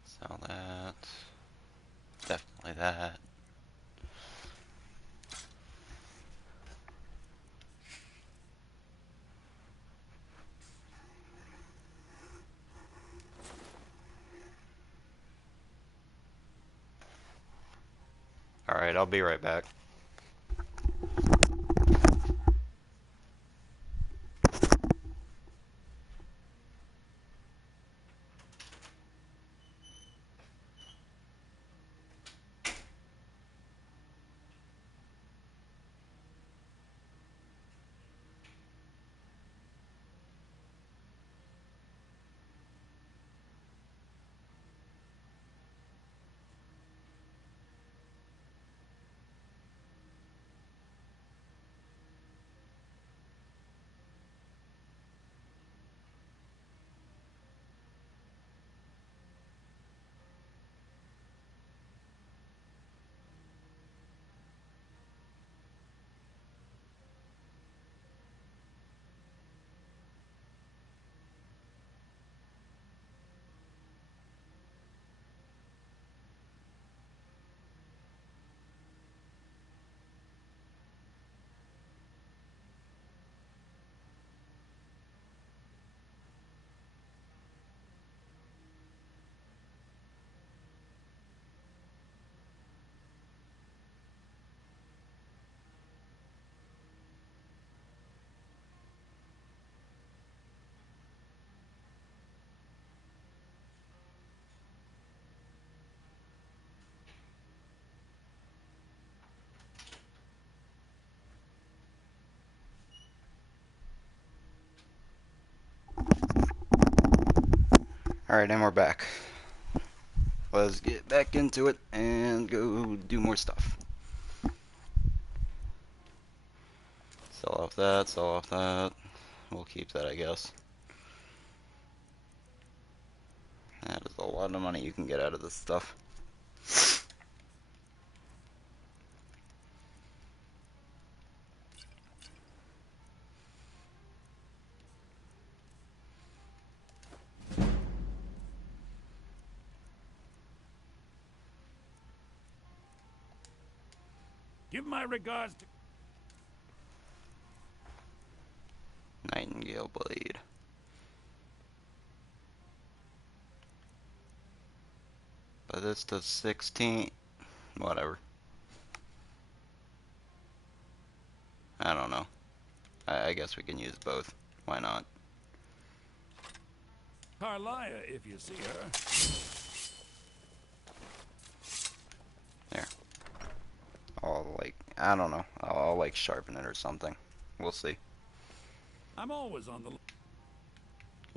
Sell that. Definitely that. Alright, I'll be right back. Alright, and we're back. Let's get back into it and go do more stuff. Sell off that, sell off that. We'll keep that, I guess. That is a lot of money you can get out of this stuff. Give my regards to... Nightingale blade. But this does 16. Whatever. I don't know. I guess we can use both. Why not? Carlia, if you see her. There. I'll like, I don't know. I'll like sharpen it or something. We'll see. I'm always on the... Can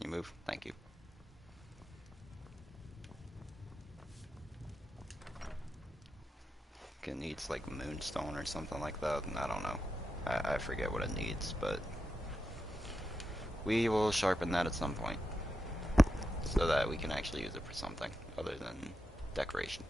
you move? Thank you. It needs like moonstone or something like that, and I don't know. I forget what it needs, but we will sharpen that at some point so that we can actually use it for something other than decoration.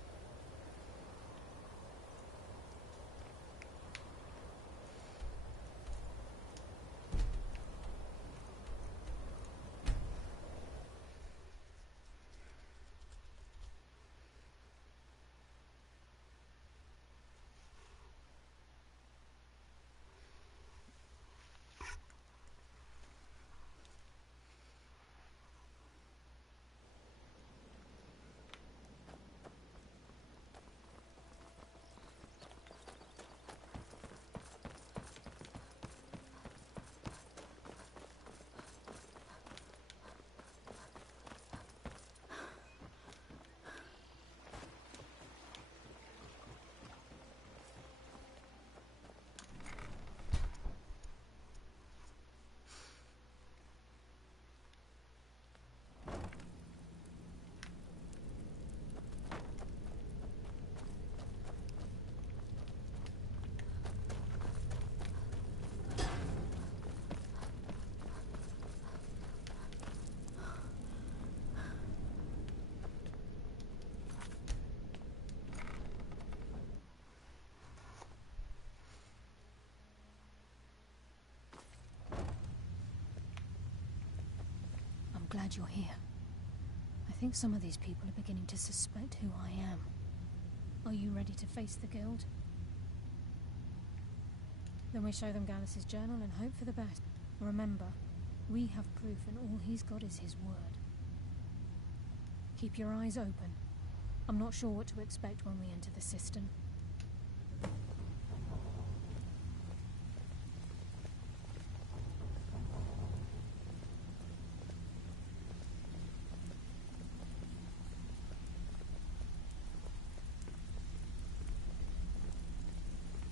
Glad you're here. I think some of these people are beginning to suspect who I am. Are you ready to face the guild? Then we show them Gallus's journal and hope for the best. Remember, we have proof and all he's got is his word. Keep your eyes open. I'm not sure what to expect when we enter the cistern.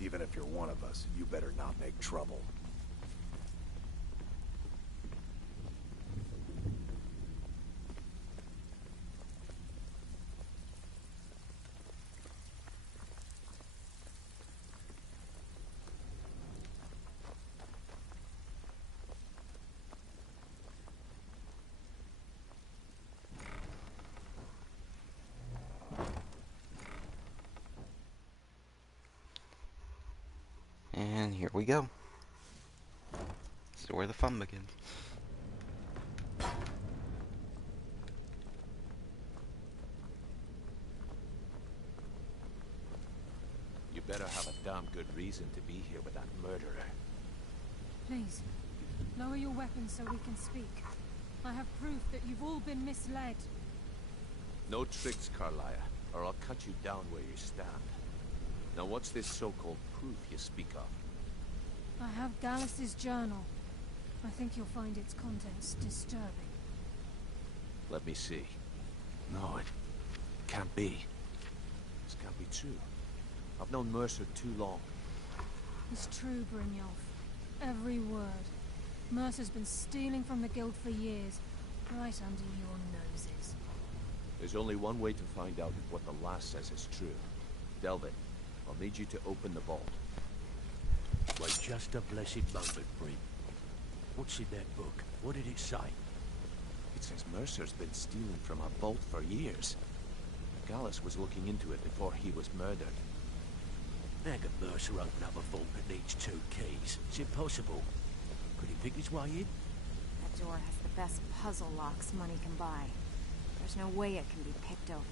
Even if you're one of us, you better not make trouble. And here we go. This is where the fun begins. You better have a damn good reason to be here with that murderer. Please, lower your weapons so we can speak. I have proof that you've all been misled. No tricks, Carlia, or I'll cut you down where you stand. Now what's this so-called proof you speak of? I have Gallus's journal. I think you'll find its contents disturbing. Let me see. No, it can't be. This can't be true. I've known Mercer too long. It's true, Brynjolf. Every word. Mercer's been stealing from the guild for years, right under your noses. There's only one way to find out if what the lass says is true. Delvin, I'll need you to open the vault. Wait just a blessed moment, Bryn. What's in that book? What did it say? It says Mercer's been stealing from our vault for years. Gallus was looking into it before he was murdered. How can Mercer open up a vault that needs 2 keys? It's impossible. Could he pick his way in? That door has the best puzzle locks money can buy. There's no way it can be picked open.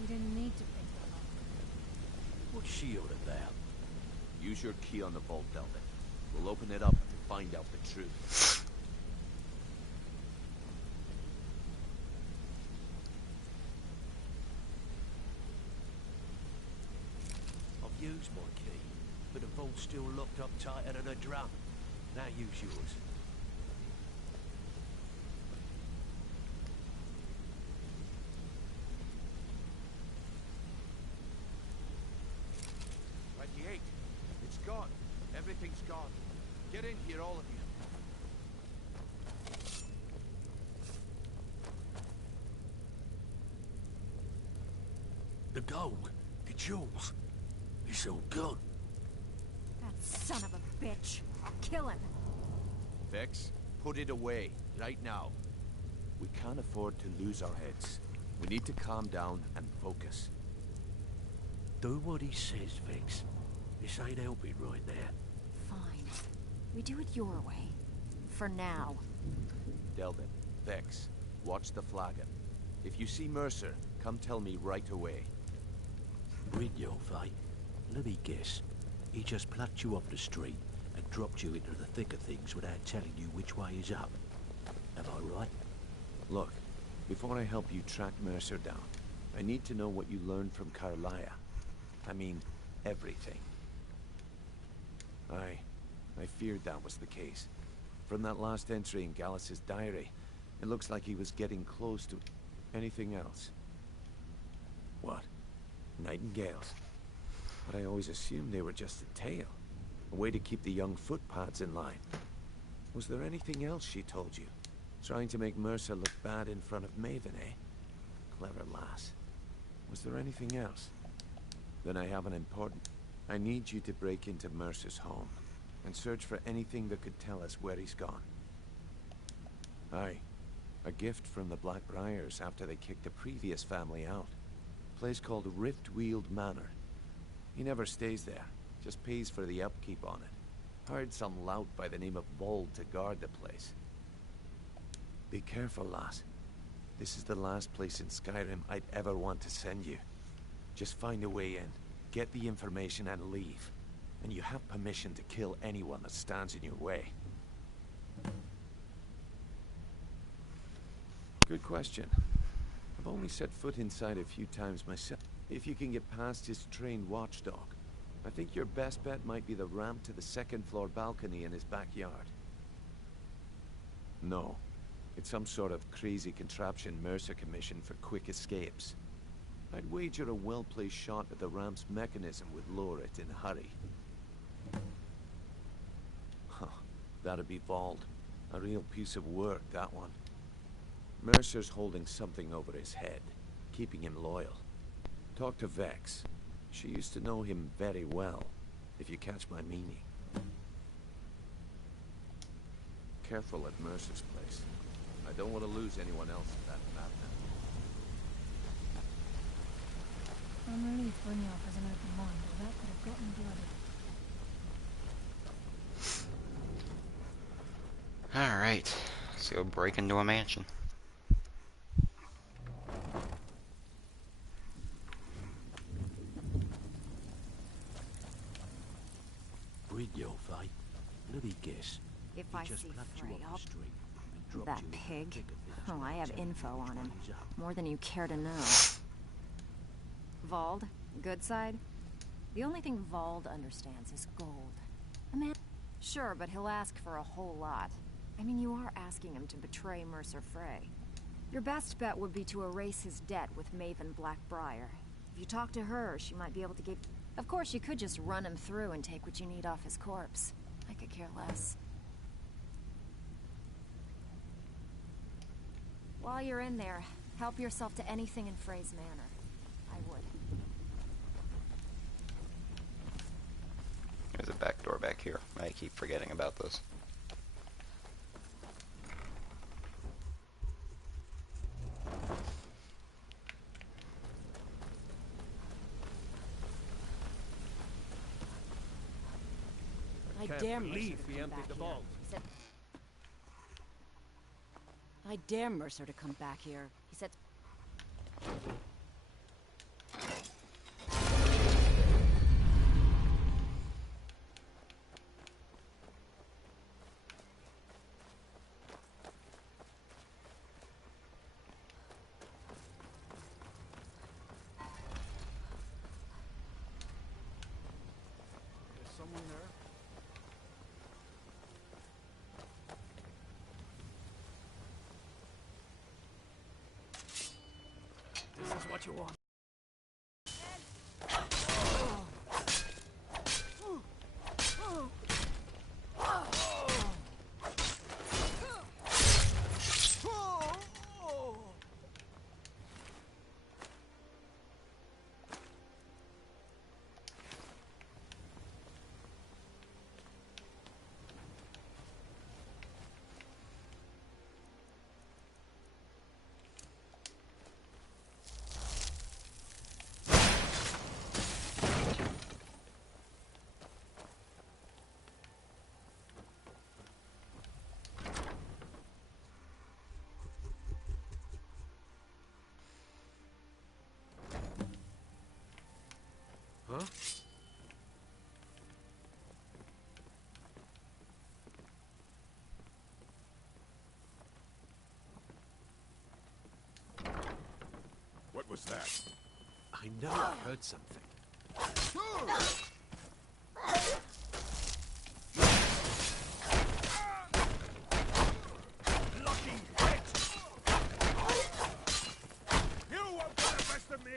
You didn't need to pick the lock. What's she all about? Use your key on the vault, Delvin. We'll open it up and find out the truth. I've used my key, but the vault's still locked up tighter than a drum. Now use yours. It's gone. Everything's gone. Get in here, all of you. The gold, the jewels, it's all gone. That son of a bitch. I'll kill him. Vex, put it away, right now. We can't afford to lose our heads. We need to calm down and focus. Do what he says, Vex. This ain't helping right now. Fine. We do it your way. For now. Delvin, Vex, watch the flagon. If you see Mercer, come tell me right away. Brynjolf, eh? Let me guess. He just plucked you off the street and dropped you into the thick of things without telling you which way is up. Am I right? Look, before I help you track Mercer down, I need to know what you learned from Carlia. I mean, everything. I feared that was the case. From that last entry in Gallus's diary, it looks like he was getting close to anything else. What? Nightingales? But I always assumed they were just a tale. A way to keep the young footpads in line. Was there anything else she told you? Trying to make Mercer look bad in front of Maven, eh? Clever lass. Was there anything else? Then I have an important... I need you to break into Mercer's home and search for anything that could tell us where he's gone. Aye. A gift from the Blackbriars after they kicked the previous family out. A place called Riftweald Manor. He never stays there, just pays for the upkeep on it. Hired some lout by the name of Vold to guard the place. Be careful, lass. This is the last place in Skyrim I'd ever want to send you. Just find a way in, get the information and leave. And you have permission to kill anyone that stands in your way. Good question. I've only set foot inside a few times myself. If you can get past his trained watchdog, I think your best bet might be the ramp to the second-floor balcony in his backyard. No. It's some sort of crazy contraption Mercer commissioned for quick escapes. I'd wager a well-placed shot at the ramp's mechanism would lure it in a hurry. Huh. That'd be Vold. A real piece of work, that one. Mercer's holding something over his head, keeping him loyal. Talk to Vex. She used to know him very well, if you catch my meaning. Careful at Mercer's place. I don't want to lose anyone else in that madness. I'm relieved Brynjolf has an open mind, or that could have gotten bloody. Alright, let's go break into a mansion. Brynjolf, eh? Let me guess. If He I just see plucked you Frey, off I'll... the street and dropped That you into the pig. thick of things Oh, I without have telling you info which on him. way is up. More than you care to know. Vold, good side? The only thing Vold understands is gold. A man... Sure, but he'll ask for a whole lot. I mean, you are asking him to betray Mercer Frey. Your best bet would be to erase his debt with Maven Blackbriar. If you talk to her, she might be able to give... Of course, you could just run him through and take what you need off his corpse. I could care less. While you're in there, help yourself to anything in Frey's manor. I would. There's a back door back here. I keep forgetting about this. dare Mercer leave to he come emptied back the here. vault. He said, I dare Mercer to come back here. He said. There's someone there. This is what you want. Huh? What was that? I know I heard something. Lucky hit! You won't get the best of me!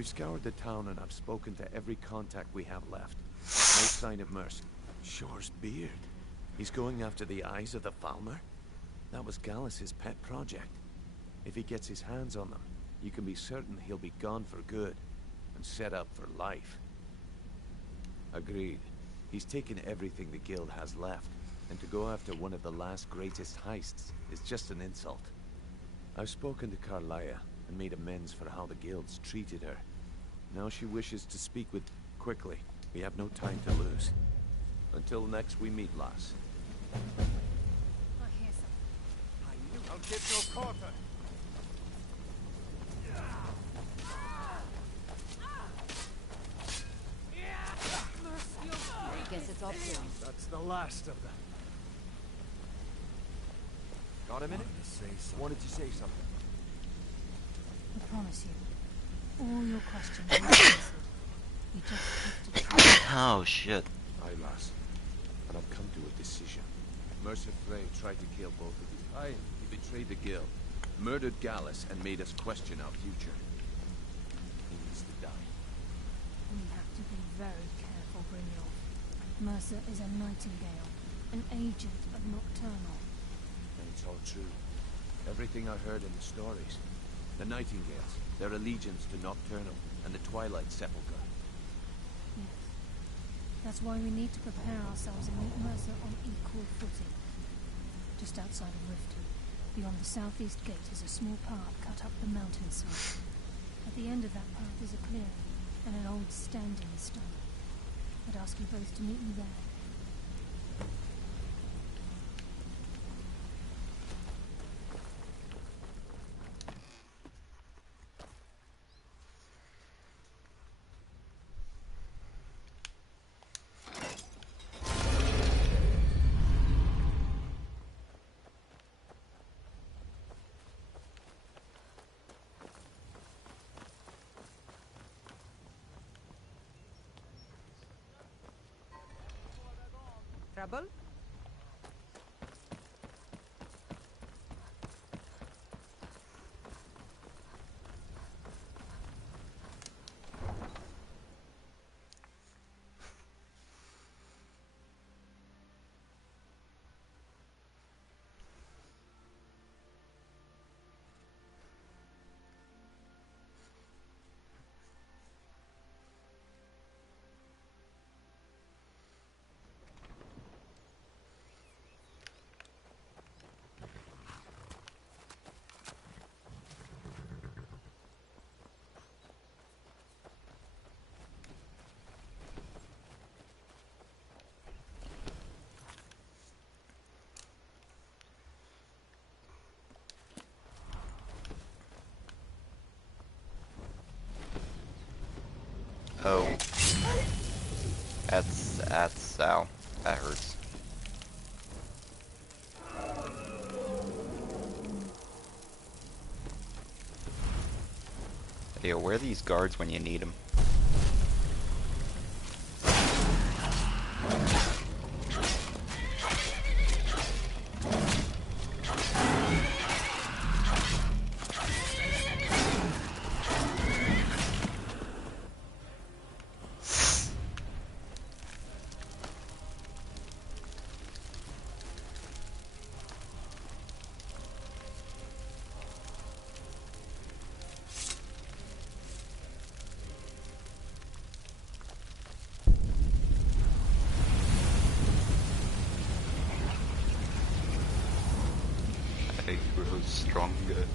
We've scoured the town and I've spoken to every contact we have left. No sign of Mercer. Shore's beard. He's going after the eyes of the Falmer? That was Gallus's pet project. If he gets his hands on them, you can be certain he'll be gone for good and set up for life. Agreed. He's taken everything the guild has left, and to go after one of the last greatest heists is just an insult. I've spoken to Carlia and made amends for how the guild's treated her. Now she wishes to speak with... Quickly. We have no time to lose. Until next we meet, lass. I hear something. I'll give no quarter. I guess it's all clear. That's the last of them. Got a minute? Wanted to say something. I promise you, all your questions will be answered. You just have to try. Oh shit. Aye, lass. And I've come to a decision. Mercer Frey tried to kill both of you. Aye, he betrayed the guild, murdered Gallus, and made us question our future. He needs to die. We have to be very careful, Brynjolf. Mercer is a nightingale, an agent of Nocturnal. And it's all true. Everything I heard in the stories. The Nightingales, their allegiance to Nocturnal, and the Twilight Sepulchre. Yes. That's why we need to prepare ourselves and meet Mercer on equal footing. Just outside of Riften, beyond the southeast gate, is a small path cut up the mountainside. At the end of that path is a clearing, and an old standing stone. I'd ask you both to meet me there. Trouble? Oh. That's, ow. That hurts. Yo, where are these guards when you need them? I grow stronger.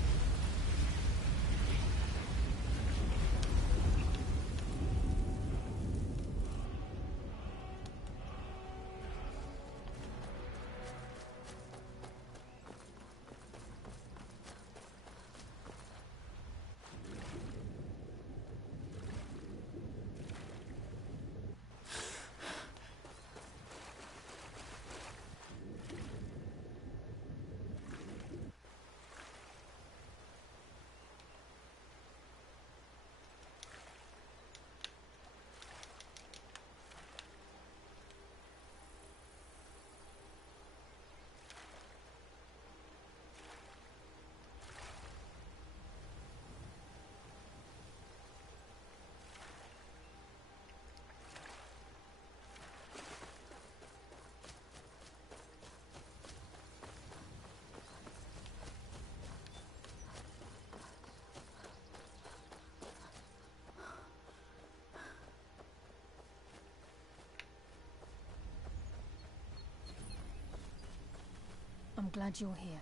glad you're here.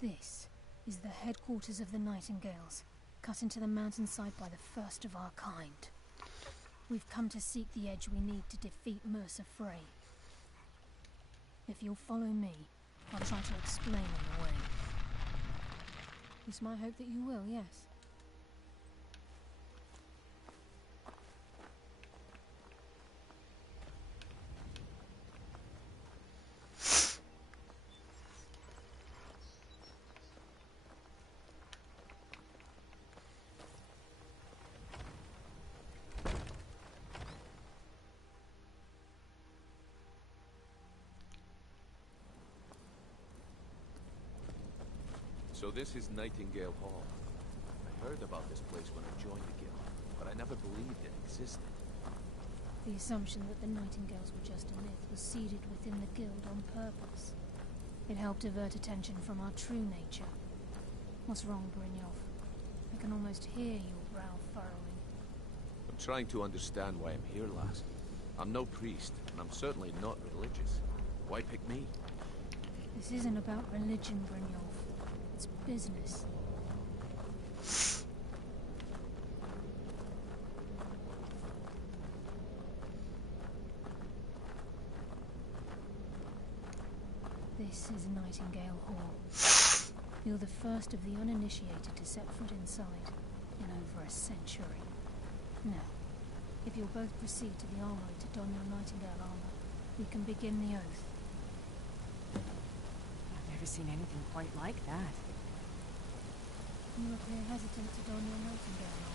This is the headquarters of the Nightingales, cut into the mountainside by the first of our kind. We've come to seek the edge we need to defeat Mercer Frey. If you'll follow me, I'll try to explain on the way. It's my hope that you will, yes. So this is Nightingale Hall. I heard about this place when I joined the guild, but I never believed it existed. The assumption that the Nightingales were just a myth was seeded within the guild on purpose. It helped divert attention from our true nature. What's wrong, Brynjolf? I can almost hear your brow furrowing. I'm trying to understand why I'm here, lass. I'm no priest, and I'm certainly not religious. Why pick me? This isn't about religion, Brynjolf. It's business. This is Nightingale Hall. You're the first of the uninitiated to set foot inside in over a century. Now, if you'll both proceed to the armory to don your Nightingale armor, we can begin the oath. I've never seen anything quite like that. You appear hesitant to don your Nightingale armor.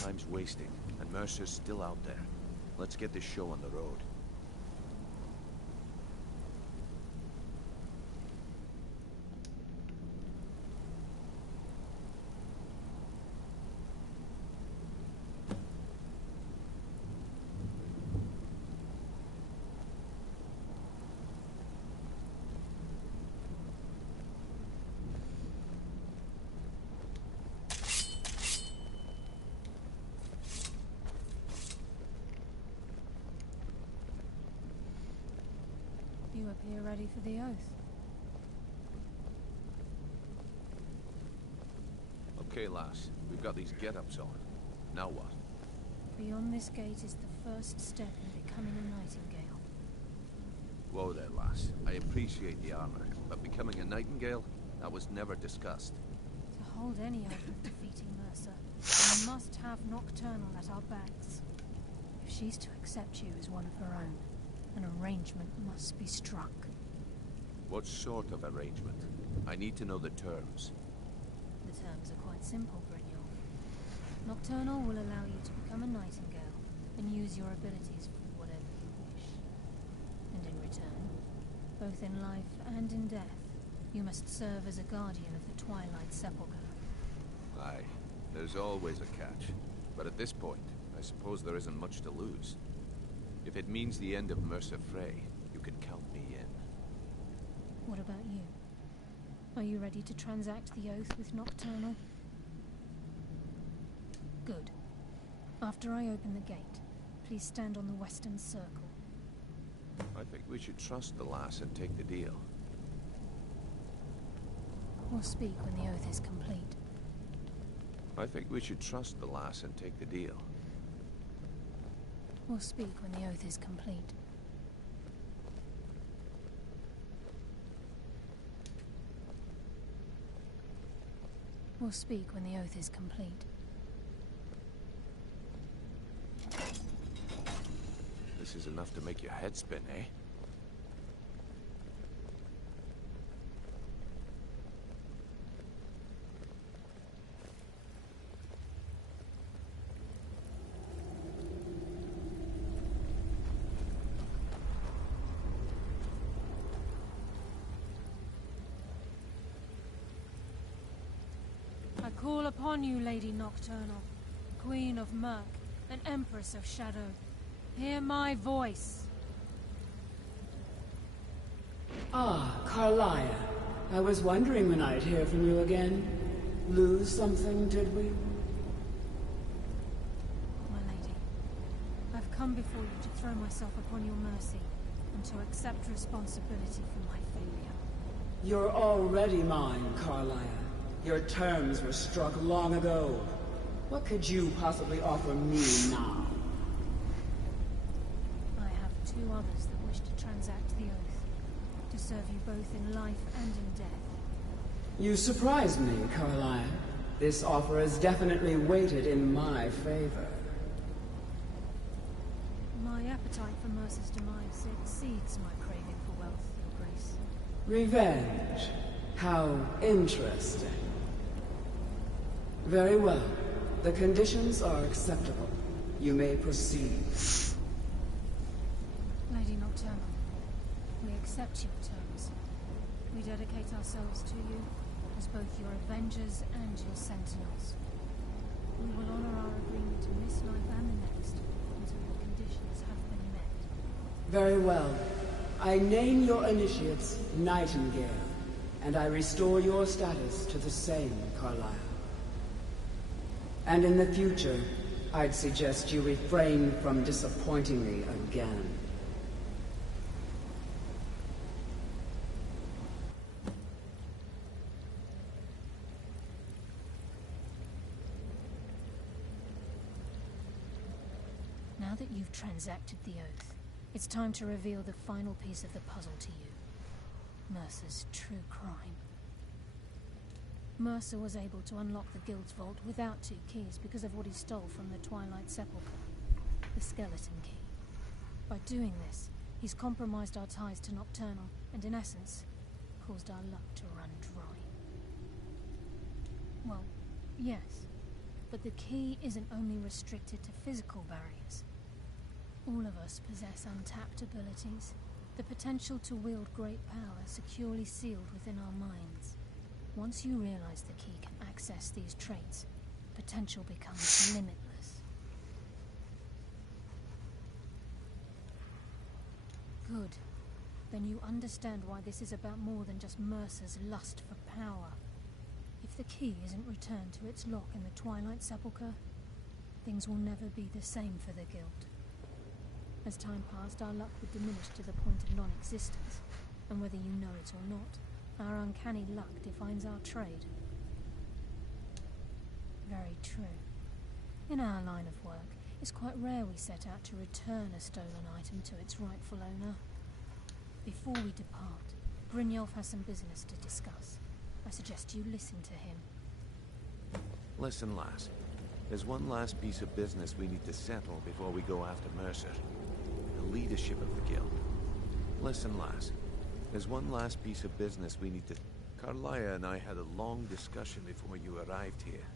Time's wasting, and Mercer's still out there. Let's get this show on the road. You appear ready for the oath. Okay, lass. We've got these get-ups on. Now what? Beyond this gate is the first step in becoming a Nightingale. Whoa there, lass. I appreciate the armor, but becoming a Nightingale? That was never discussed. To hold any hope of defeating Mercer, we must have Nocturnal at our backs. If she's to accept you as one of her own, an arrangement must be struck. What sort of arrangement? I need to know the terms. The terms are quite simple, Brynjolf. Nocturnal will allow you to become a Nightingale and use your abilities for whatever you wish. And in return, both in life and in death, you must serve as a guardian of the Twilight Sepulchre. Aye, there's always a catch. But at this point, I suppose there isn't much to lose. If it means the end of Mercer Frey, you can count me in. What about you? Are you ready to transact the oath with Nocturnal? Good. After I open the gate, please stand on the western circle. I think we should trust the lass and take the deal. We'll speak when the oath is complete. I think we should trust the lass and take the deal. We'll speak when the oath is complete. We'll speak when the oath is complete. This is enough to make your head spin, eh? call upon you, Lady Nocturnal, Queen of Murk, and Empress of Shadow. Hear my voice. Ah, Carlia. I was wondering when I'd hear from you again. Lose something, did we? My lady, I've come before you to throw myself upon your mercy, and to accept responsibility for my failure. You're already mine, Carlia. Your terms were struck long ago. What could you possibly offer me now? I have two others that wish to transact the oath, to serve you both in life and in death. You surprise me, Carlia. This offer is definitely weighted in my favor. My appetite for Mercer's demise exceeds my craving for wealth, Your Grace. Revenge. How interesting. Very well. The conditions are acceptable. You may proceed. Lady Nocturnal, we accept your terms. We dedicate ourselves to you as both your avengers and your sentinels. We will honor our agreement in this life and the next until the conditions have been met. Very well. I name your initiates Nightingale, and I restore your status to the same, Carlisle. And in the future, I'd suggest you refrain from disappointing me again. Now that you've transacted the oath, it's time to reveal the final piece of the puzzle to you. Mercer's true crime. Mercer was able to unlock the Guild's vault without 2 keys because of what he stole from the Twilight Sepulchre, the skeleton key. By doing this, he's compromised our ties to Nocturnal, and in essence, caused our luck to run dry. Well, yes, but the key isn't only restricted to physical barriers. All of us possess untapped abilities, the potential to wield great power securely sealed within our minds. Once you realize the key can access these traits, potential becomes limitless. Good. Then you understand why this is about more than just Mercer's lust for power. If the key isn't returned to its lock in the Twilight Sepulchre, things will never be the same for the Guild. As time passed, our luck would diminish to the point of non-existence, and whether you know it or not, our uncanny luck defines our trade. Very true. In our line of work, it's quite rare we set out to return a stolen item to its rightful owner. Before we depart, Brynjolf has some business to discuss. I suggest you listen to him. Listen, lass. There's one last piece of business we need to settle before we go after Mercer. The leadership of the Guild. Listen, lass. There's one last piece of business we need to... Carlia and I had a long discussion before you arrived here.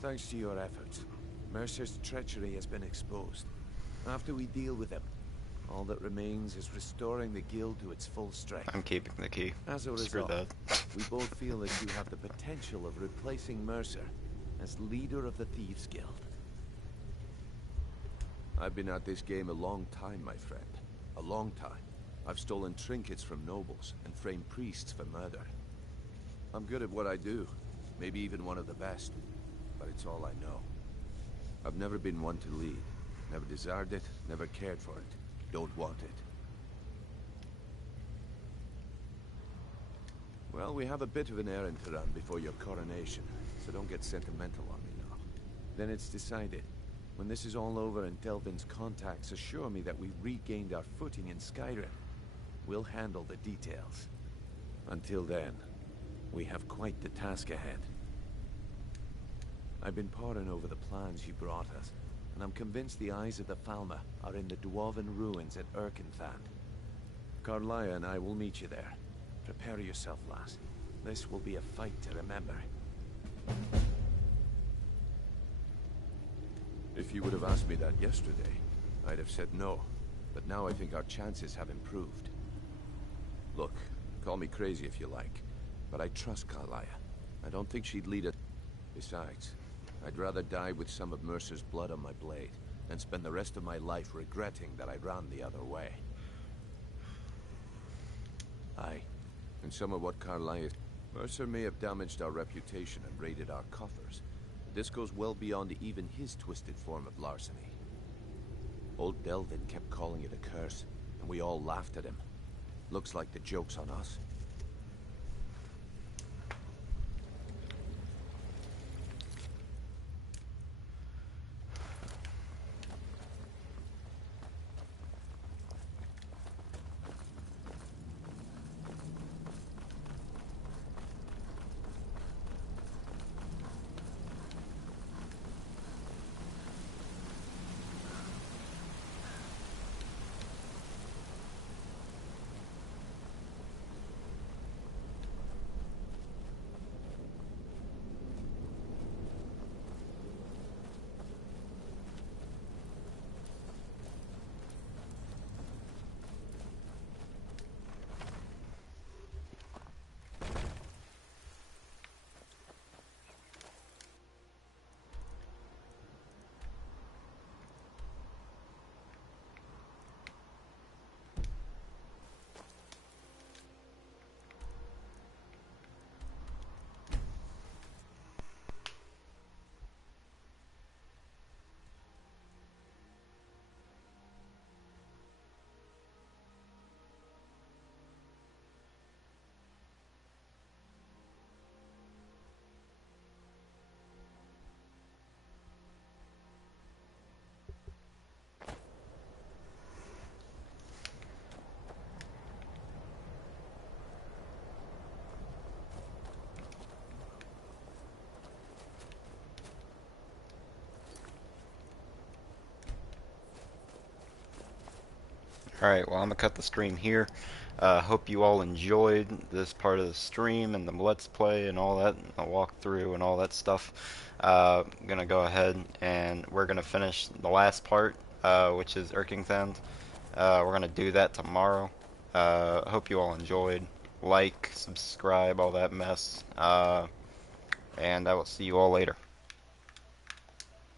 Thanks to your efforts, Mercer's treachery has been exposed. After we deal with him, all that remains is restoring the Guild to its full strength. I'm keeping the key. As a Screw result, that. we both feel that you have the potential of replacing Mercer as leader of the Thieves Guild. I've been at this game a long time, my friend. A long time. I've stolen trinkets from nobles and framed priests for murder. I'm good at what I do, maybe even one of the best, but it's all I know. I've never been one to lead, never desired it, never cared for it, don't want it. Well, we have a bit of an errand to run before your coronation, so don't get sentimental on me now. Then it's decided. When this is all over and Delvin's contacts assure me that we've regained our footing in Skyrim, we'll handle the details. Until then, we have quite the task ahead. I've been poring over the plans you brought us, and I'm convinced the eyes of the Falmer are in the Dwarven ruins at Erkenthand. Carlia and I will meet you there. Prepare yourself, lass. This will be a fight to remember. If you would have asked me that yesterday, I'd have said no. But now I think our chances have improved. Look, call me crazy if you like, but I trust Carlia. I don't think she'd lead a... Besides, I'd rather die with some of Mercer's blood on my blade than spend the rest of my life regretting that I ran the other way. Aye, and some of what Carlisle... Mercer may have damaged our reputation and raided our coffers, but this goes well beyond even his twisted form of larceny. Old Delvin kept calling it a curse, and we all laughed at him. Looks like the joke's on us. Alright, well, I'm gonna cut the stream here. Hope you all enjoyed this part of the stream and the Let's Play and all that, and the walkthrough and all that stuff. I'm gonna go ahead and we're gonna finish the last part, which is Erking's End. We're gonna do that tomorrow. Hope you all enjoyed. Like, subscribe, all that mess. And I will see you all later.